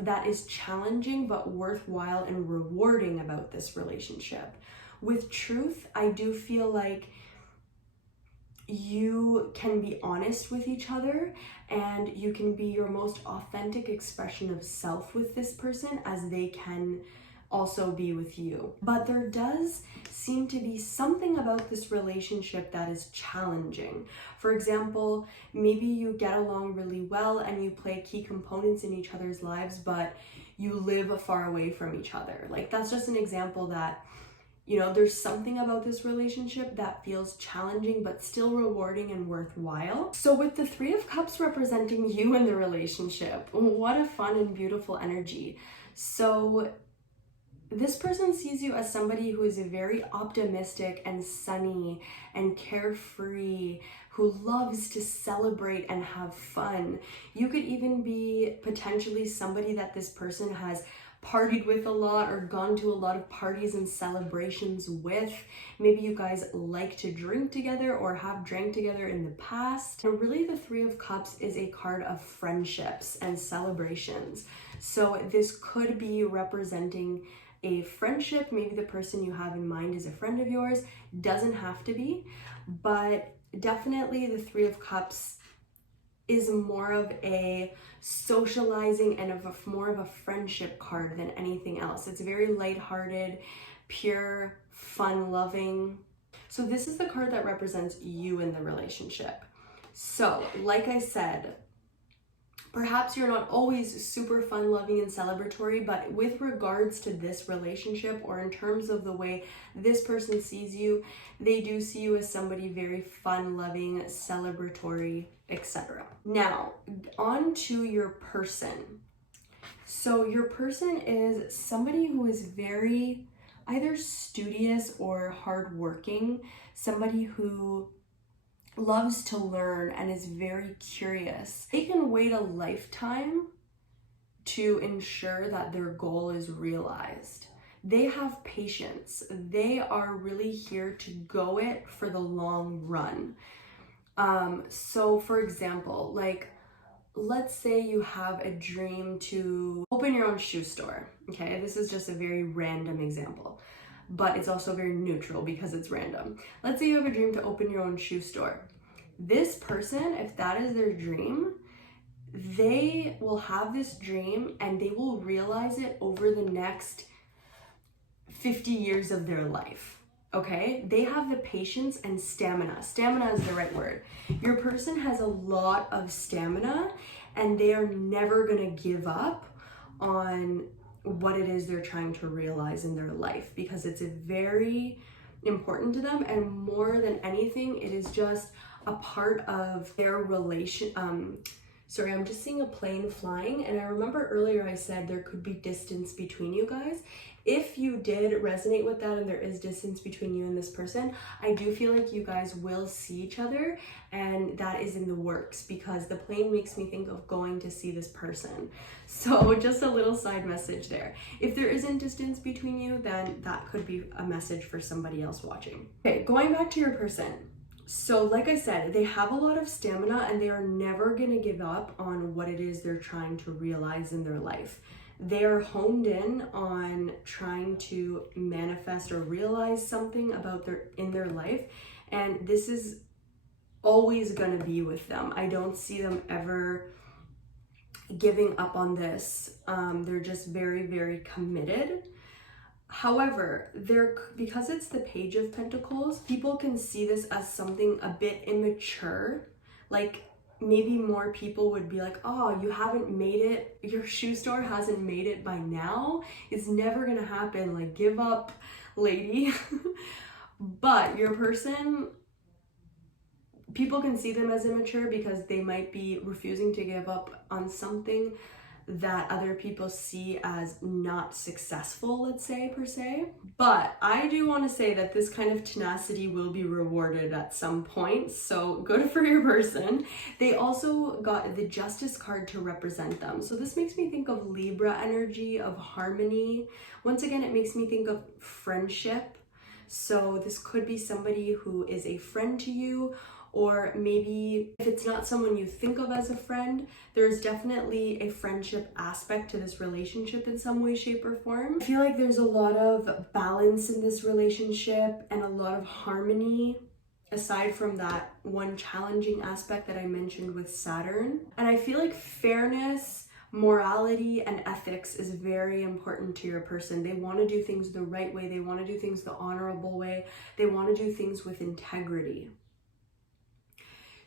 that is challenging but worthwhile and rewarding about this relationship. With truth, I do feel like you can be honest with each other and you can be your most authentic expression of self with this person, as they can also be with you. But there does seem to be something about this relationship that is challenging. For example, maybe you get along really well and you play key components in each other's lives, but you live far away from each other. Like, that's just an example that, you know, there's something about this relationship that feels challenging but still rewarding and worthwhile. So with the 3 of Cups representing you in the relationship, what a fun and beautiful energy. So this person sees you as somebody who is very optimistic and sunny and carefree, who loves to celebrate and have fun. You could even be potentially somebody that this person has partied with a lot or gone to a lot of parties and celebrations with. Maybe you guys like to drink together or have drank together in the past. And really, the 3 of Cups is a card of friendships and celebrations. So this could be representing a friendship. Maybe the person you have in mind is a friend of yours. Doesn't have to be, but definitely the 3 of Cups is more of a socializing and more of a friendship card than anything else. It's very lighthearted, pure, fun-loving. So this is the card that represents you in the relationship. So, like I said, Perhaps you're not always super fun loving and celebratory, but with regards to this relationship, or in terms of the way this person sees you, they do see you as somebody very fun loving, celebratory, etc. Now, on to your person. So your person is somebody who is very either studious or hardworking, somebody who loves to learn and is very curious. They can wait a lifetime to ensure that their goal is realized. They have patience. They are really here to go it for the long run. So for example, like, let's say you have a dream to open your own shoe store. Okay, this is just a very random example, but it's also very neutral because it's random. Let's say you have a dream to open your own shoe store. This person, if that is their dream, they will have this dream and they will realize it over the next 50 years of their life. Okay, they have the patience and stamina. Stamina is the right word. Your person has a lot of stamina and they are never gonna give up on what it is they're trying to realize in their life, because it's a very important to them, and more than anything, it is just a part of their relation. Sorry, I'm just seeing a plane flying, and I remember earlier I said there could be distance between you guys. If you did resonate with that and there is distance between you and this person, I do feel like you guys will see each other, and that is in the works, because the plane makes me think of going to see this person. So just a little side message there. If there isn't distance between you, then that could be a message for somebody else watching. Okay, going back to your person. So like I said, they have a lot of stamina and they are never gonna give up on what it is they're trying to realize in their life. They are honed in on trying to manifest or realize something about in their life, and this is always gonna be with them. I don't see them ever giving up on this. They're just very, very committed. However, because it's the Page of Pentacles, people can see this as something a bit immature. Like, maybe more people would be like, oh, you haven't made it, your shoe store hasn't made it by now, it's never gonna happen, like, give up, lady. But your person, people can see them as immature because they might be refusing to give up on something that other people see as not successful, let's say, per se. But I do want to say that this kind of tenacity will be rewarded at some point, so good for your person. They also got the Justice card to represent them. So this makes me think of Libra energy, of harmony. Once again, it makes me think of friendship. So this could be somebody who is a friend to you, or maybe if it's not someone you think of as a friend, there's definitely a friendship aspect to this relationship in some way, shape, or form. I feel like there's a lot of balance in this relationship and a lot of harmony, aside from that one challenging aspect that I mentioned with Saturn. And I feel like fairness, morality, and ethics is very important to your person. They want to do things the right way. They want to do things the honorable way. They want to do things with integrity.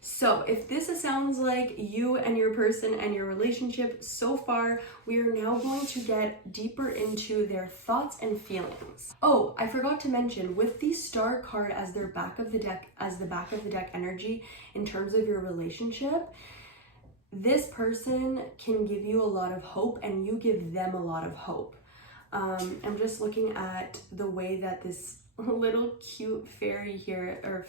So if this sounds like you and your person and your relationship so far, we are now going to get deeper into their thoughts and feelings. Oh, I forgot to mention, with the Star card as their back of the deck, as the back of the deck energy in terms of your relationship, this person can give you a lot of hope and you give them a lot of hope. I'm just looking at the way that this little cute fairy here, or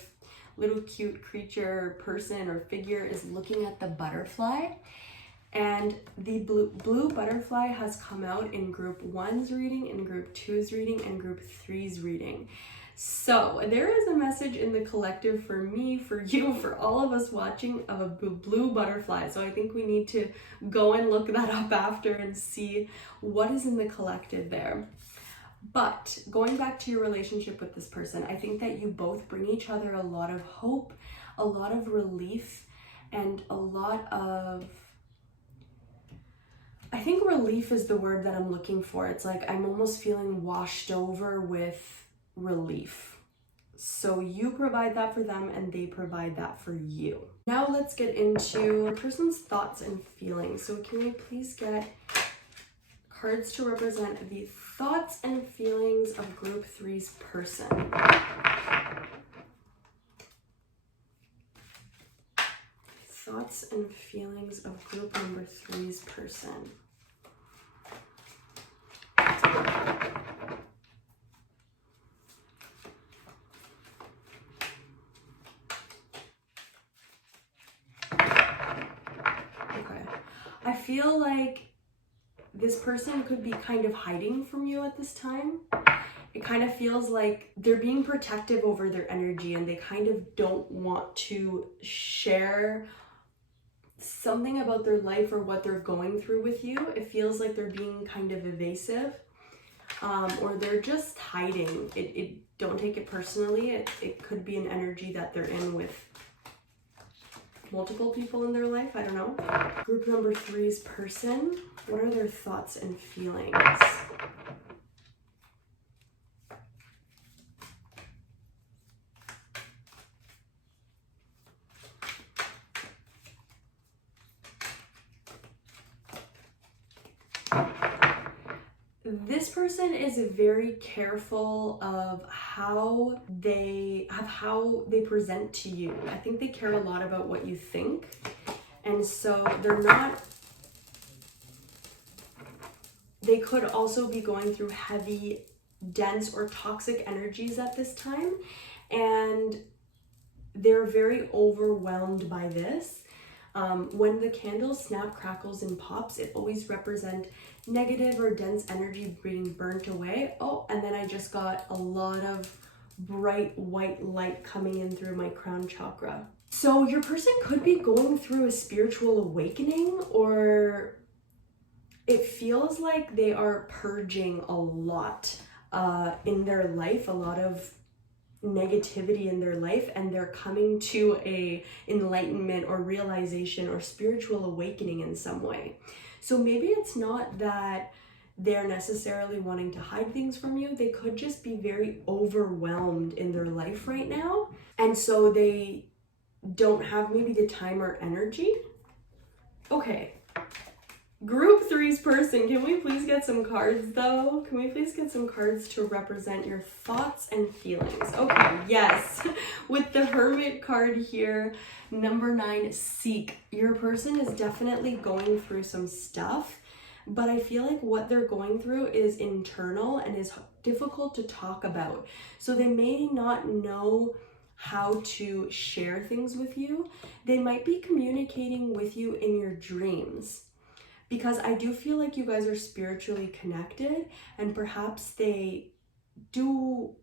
little cute creature or person or figure, is looking at the butterfly, and the blue butterfly has come out in group 1's reading, in group 2's reading, and group 3's reading. So there is a message in the collective for me, for you, for all of us watching, of a blue butterfly. So I think we need to go and look that up after and see what is in the collective there. But going back to your relationship with this person, I think that you both bring each other a lot of hope, a lot of relief, and a lot of, I think relief is the word that I'm looking for. It's like I'm almost feeling washed over with relief. So you provide that for them and they provide that for you. Now let's get into a person's thoughts and feelings. So can we please get cards to represent the thoughts and feelings of group 3's person? Thoughts and feelings of group number 3's person. I feel like this person could be kind of hiding from you at this time. It kind of feels like they're being protective over their energy and they kind of don't want to share something about their life or what they're going through with you. It feels like they're being kind of evasive, or they're just hiding. Don't take it personally. It could be an energy that they're in with multiple people in their life. I don't know. Group number 3's person, what are their thoughts and feelings? This person is very careful of how they present to you. I think they care a lot about what you think. And so they could also be going through heavy, dense, or toxic energies at this time. And they're very overwhelmed by this. When the candle snap, crackles, and pops, it always represents negative or dense energy being burnt away. Oh, and then I just got a lot of bright white light coming in through my crown chakra. So your person could be going through a spiritual awakening, or it feels like they are purging a lot in their life, a lot of negativity in their life, and they're coming to a enlightenment or realization or spiritual awakening in some way. So maybe it's not that they're necessarily wanting to hide things from you. They could just be very overwhelmed in their life right now, and so they don't have maybe the time or energy. Okay, group 3's person, can we please get some cards though? Can we please get some cards to represent your thoughts and feelings? Okay, yes. With the Hermit card here, number 9, seek. Your person is definitely going through some stuff, but I feel like what they're going through is internal and is difficult to talk about. So they may not know how to share things with you. They might be communicating with you in your dreams, because I do feel like you guys are spiritually connected, and perhaps they do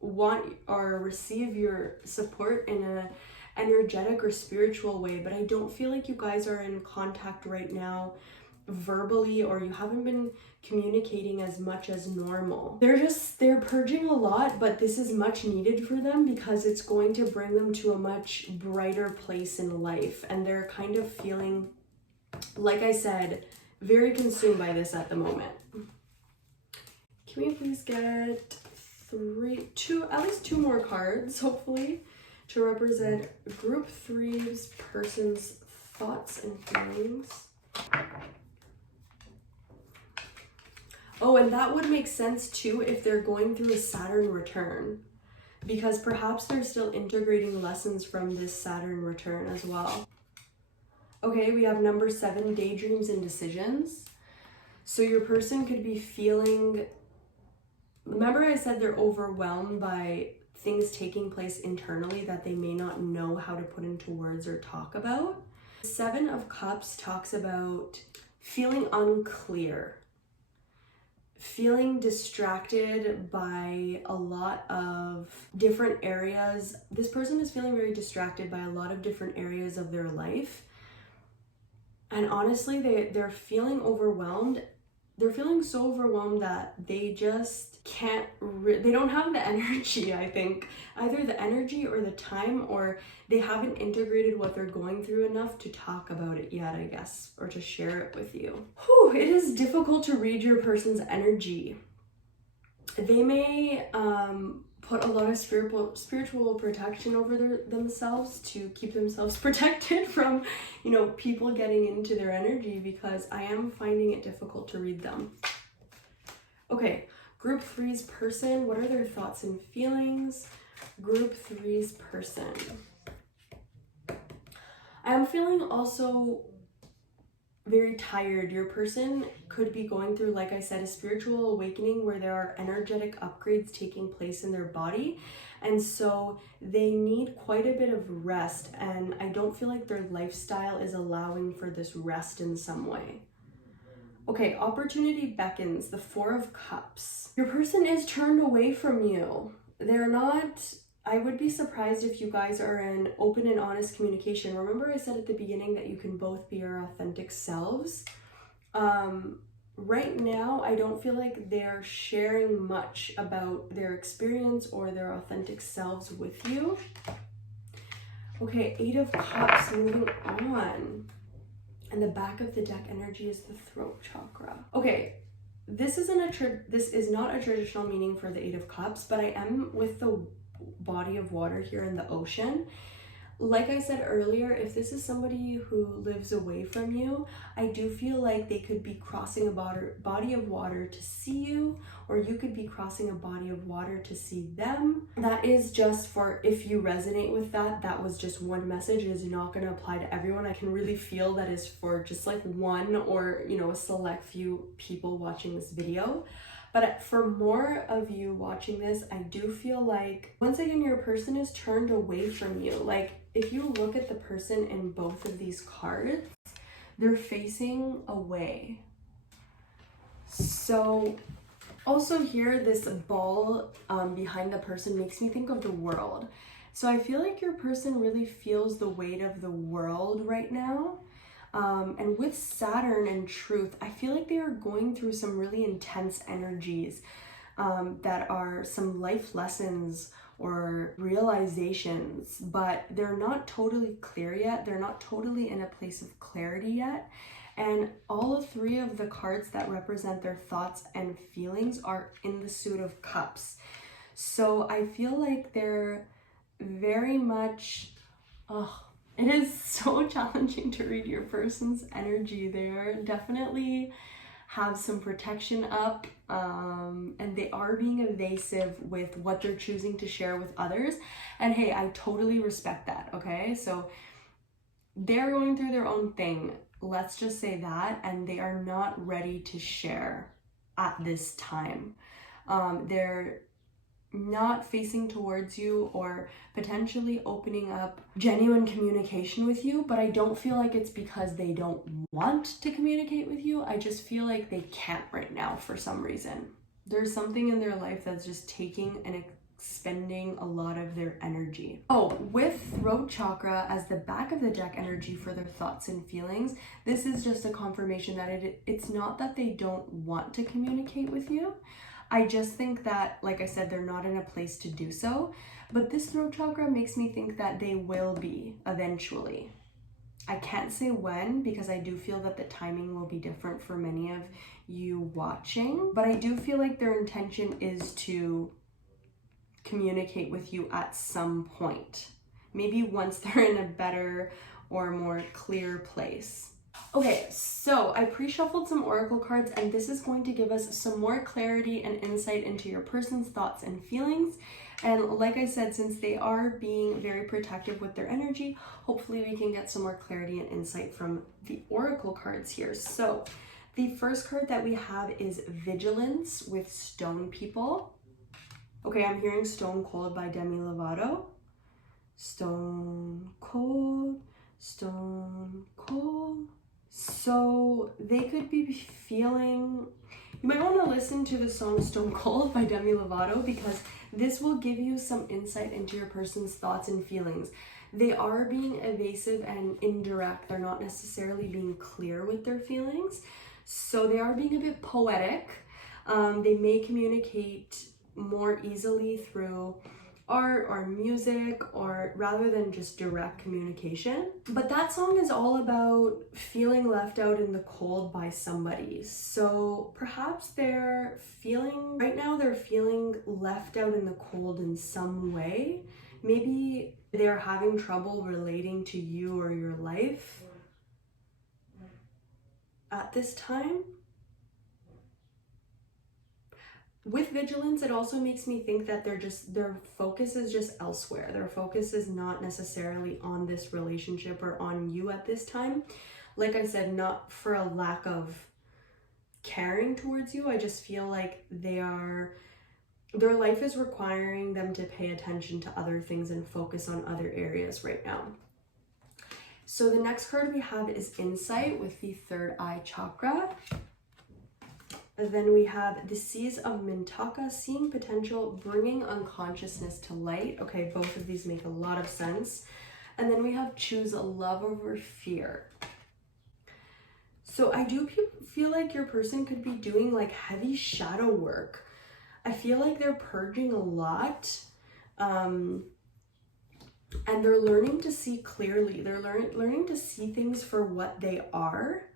want or receive your support in a energetic or spiritual way, but I don't feel like you guys are in contact right now verbally, or you haven't been communicating as much as normal. They're purging a lot, but this is much needed for them because it's going to bring them to a much brighter place in life, and they're kind of feeling, like I said, very consumed by this at the moment. Can we please get at least two more cards, hopefully, to represent group 3's person's thoughts and feelings? Oh, and that would make sense too if they're going through a Saturn return, because perhaps they're still integrating lessons from this Saturn return as well. Okay, we have number 7, daydreams and decisions. So your person could be feeling, remember I said they're overwhelmed by things taking place internally that they may not know how to put into words or talk about. 7 of Cups talks about feeling unclear, feeling distracted by a lot of different areas. This person is feeling very distracted by a lot of different areas of their life. And honestly, they're feeling overwhelmed. They're feeling so overwhelmed that they just can't, they don't have the energy, I think. Either the energy or the time, or they haven't integrated what they're going through enough to talk about it yet, I guess, or to share it with you. Whew, it is difficult to read your person's energy. They may put a lot of spiritual protection over themselves to keep themselves protected from, you know, people getting into their energy, because I am finding it difficult to read them. Okay, group 3's person, what are their thoughts and feelings? Group 3's person. I'm feeling also very tired. Your person could be going through, like I said, a spiritual awakening where there are energetic upgrades taking place in their body, and so they need quite a bit of rest, and I don't feel like their lifestyle is allowing for this rest in some way. Okay, opportunity beckons, the 4 of Cups. Your person is turned away from you. They're not, I would be surprised if you guys are in open and honest communication. Remember I said at the beginning that you can both be your authentic selves. Right now, I don't feel like they're sharing much about their experience or their authentic selves with you. Okay, 8 of Cups, moving on. And the back of the deck energy is the throat chakra. Okay, this is not a traditional meaning for the 8 of Cups, but I am with the body of water here in the ocean. Like I said earlier, if this is somebody who lives away from you, I do feel like they could be crossing a body of water to see you, or you could be crossing a body of water to see them. That is just for, if you resonate with that, that was just one message. It is not going to apply to everyone. I can really feel that is for just like one or, you know, a select few people watching this video. But for more of you watching this, I do feel like, once again, your person is turned away from you. Like, if you look at the person in both of these cards, they're facing away. So, also here, this ball behind the person makes me think of the world. So I feel like your person really feels the weight of the world right now. And with Saturn and Truth, I feel like they are going through some really intense energies that are some life lessons or realizations, but they're not totally clear yet. They're not totally in a place of clarity yet. And all 3 of the cards that represent their thoughts and feelings are in the Suit of Cups. So I feel like they're very much, it is so challenging to read your person's energy. They're definitely have some protection up, and they are being evasive with what they're choosing to share with others. And hey, I totally respect that, okay? So they're going through their own thing, let's just say that, and they are not ready to share at this time. They're not facing towards you or potentially opening up genuine communication with you, but I don't feel like it's because they don't want to communicate with you. I just feel like they can't right now for some reason. There's something in their life that's just taking and expending a lot of their energy. Oh, with throat chakra as the back of the deck energy for their thoughts and feelings, this is just a confirmation that it's not that they don't want to communicate with you. I just think that, like I said, they're not in a place to do so. But this throat chakra makes me think that they will be eventually. I can't say when, because I do feel that the timing will be different for many of you watching. But I do feel like their intention is to communicate with you at some point. Maybe once they're in a better or more clear place. Okay, so I pre-shuffled some oracle cards, and this is going to give us some more clarity and insight into your person's thoughts and feelings. And like I said, since they are being very protective with their energy, hopefully we can get some more clarity and insight from the oracle cards here. So the first card that we have is Vigilance with Stone People. Okay, I'm hearing Stone Cold by Demi Lovato. Stone Cold, Stone Cold. So they could be feeling, you might want to listen to the song Stone Cold by Demi Lovato, because this will give you some insight into your person's thoughts and feelings. They are being evasive and indirect. They're not necessarily being clear with their feelings. So they are being a bit poetic. They may communicate more easily through art or music, or rather than just direct communication. But that song is all about feeling left out in the cold by somebody. So perhaps they're feeling left out in the cold in some way. Maybe they're having trouble relating to you or your life at this time. With vigilance, it also makes me think that their focus is just elsewhere. Their focus is not necessarily on this relationship or on you at this time. Like I said, not for a lack of caring towards you. I just feel like their life is requiring them to pay attention to other things and focus on other areas right now. So the next card we have is Insight with the third eye chakra. And then we have the Seas of Mintaka, seeing potential, bringing unconsciousness to light. Okay, both of these make a lot of sense. And then we have choose love over fear. So I do feel like your person could be doing like heavy shadow work. I feel like they're purging a lot. And they're learning to see clearly. They're learning to see things for what they are.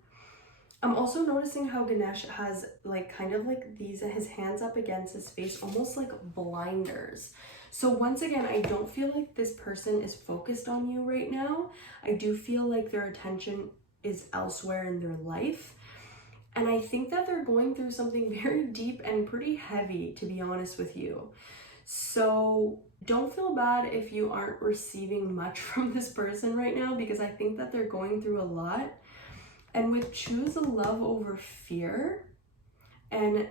I'm also noticing how Ganesha has like kind of like his hands up against his face, almost like blinders. So once again, I don't feel like this person is focused on you right now. I do feel like their attention is elsewhere in their life. And I think that they're going through something very deep and pretty heavy, to be honest with you. So don't feel bad if you aren't receiving much from this person right now, because I think that they're going through a lot. And with choose love over fear and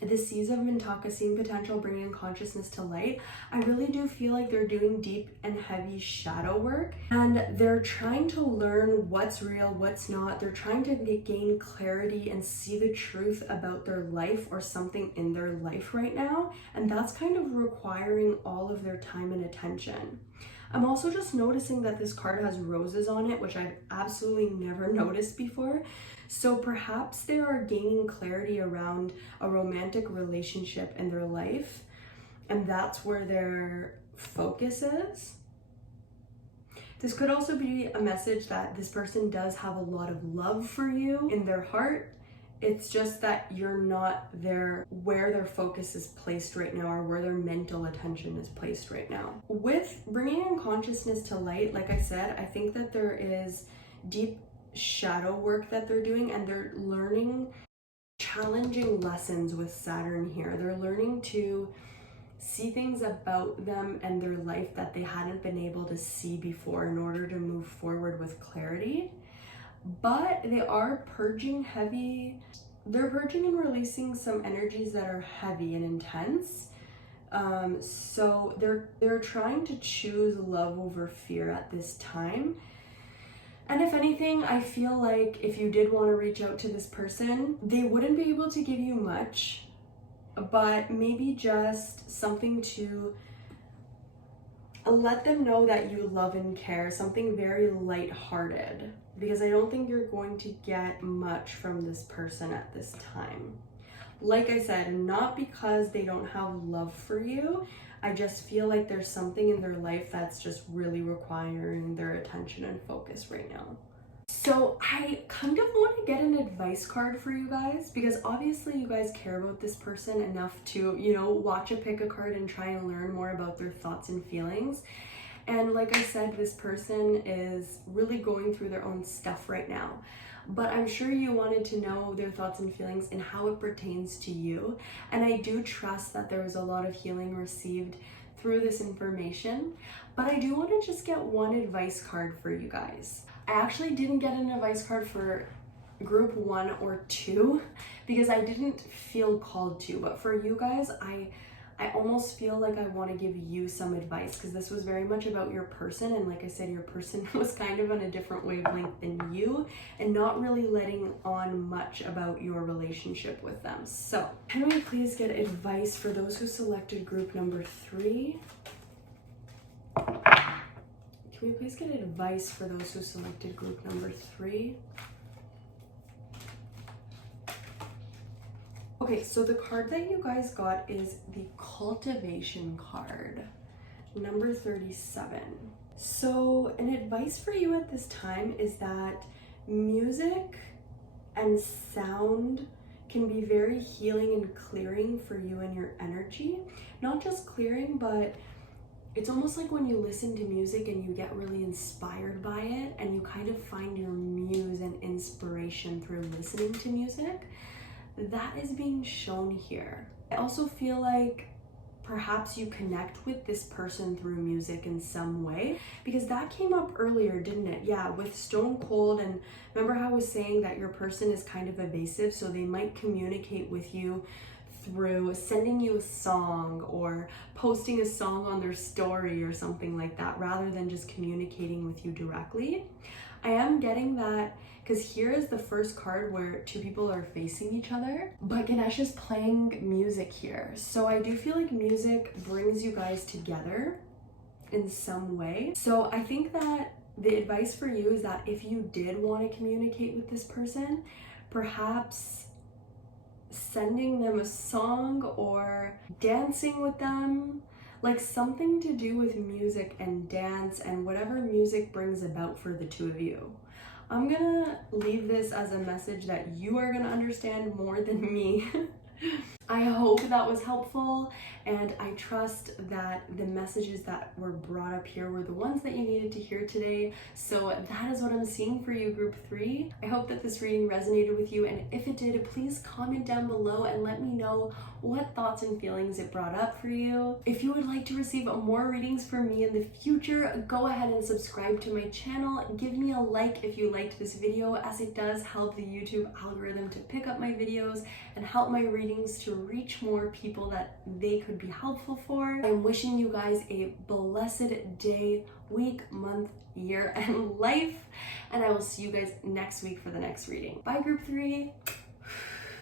the Seas of Mintaka, seeing potential, bringing consciousness to light, I really do feel like they're doing deep and heavy shadow work, and they're trying to learn what's real, what's not. They're trying to gain clarity and see the truth about their life or something in their life right now, and that's kind of requiring all of their time and attention. I'm also just noticing that this card has roses on it, which I've absolutely never noticed before. So perhaps they are gaining clarity around a romantic relationship in their life, and that's where their focus is. This could also be a message that this person does have a lot of love for you in their heart. It's just that you're not there where their focus is placed right now, or where their mental attention is placed right now. With bringing in consciousness to light, like I said, I think that there is deep shadow work that they're doing, and they're learning challenging lessons with Saturn here. They're learning to see things about them and their life that they hadn't been able to see before in order to move forward with clarity. But they are purging heavy. They're purging and releasing some energies that are heavy and intense. So they're trying to choose love over fear at this time. And if anything, I feel like if you did want to reach out to this person, they wouldn't be able to give you much, but maybe just something to let them know that you love and care, something very lighthearted, because I don't think you're going to get much from this person at this time. Like I said, not because they don't have love for you, I just feel like there's something in their life that's just really requiring their attention and focus right now. So I kind of want to get an advice card for you guys, because obviously you guys care about this person enough to, watch a pick a card and try and learn more about their thoughts and feelings. And like I said, this person is really going through their own stuff right now. But I'm sure you wanted to know their thoughts and feelings and how it pertains to you. And I do trust that there was a lot of healing received through this information. But I do want to just get one advice card for you guys. I actually didn't get an advice card for group 1 or 2 because I didn't feel called to. But for you guys, I almost feel like I want to give you some advice, because this was very much about your person, and like I said, your person was kind of on a different wavelength than you and not really letting on much about your relationship with them. So can we please get advice for those who selected group number 3? Can we please get advice for those who selected group number 3? Okay, so the card that you guys got is the cultivation card, number 37. So an advice for you at this time is that music and sound can be very healing and clearing for you and your energy. Not just clearing, but it's almost like when you listen to music and you get really inspired by it and you kind of find your muse and inspiration through listening to music. That is being shown here. I also feel like perhaps you connect with this person through music in some way, because that came up earlier, didn't it? Yeah, with Stone Cold. And remember how I was saying that your person is kind of evasive, so they might communicate with you through sending you a song or posting a song on their story or something like that, rather than just communicating with you directly. I am getting that because here is the first card where two people are facing each other, but Ganesha's playing music here. So I do feel like music brings you guys together in some way. So I think that the advice for you is that if you did want to communicate with this person, perhaps sending them a song or dancing with them, like something to do with music and dance and whatever music brings about for the two of you. I'm gonna leave this as a message that you are gonna understand more than me. I hope that was helpful, and I trust that the messages that were brought up here were the ones that you needed to hear today. So that is what I'm seeing for you, group 3. I hope that this reading resonated with you, and if it did, please comment down below and let me know what thoughts and feelings it brought up for you. If you would like to receive more readings from me in the future, go ahead and subscribe to my channel. Give me a like if you liked this video, as it does help the YouTube algorithm to pick up my videos and help my readings to reach more people that they could be helpful for. I'm wishing you guys a blessed day, week, month, year, and life, and I will see you guys next week for the next reading. Bye, group 3.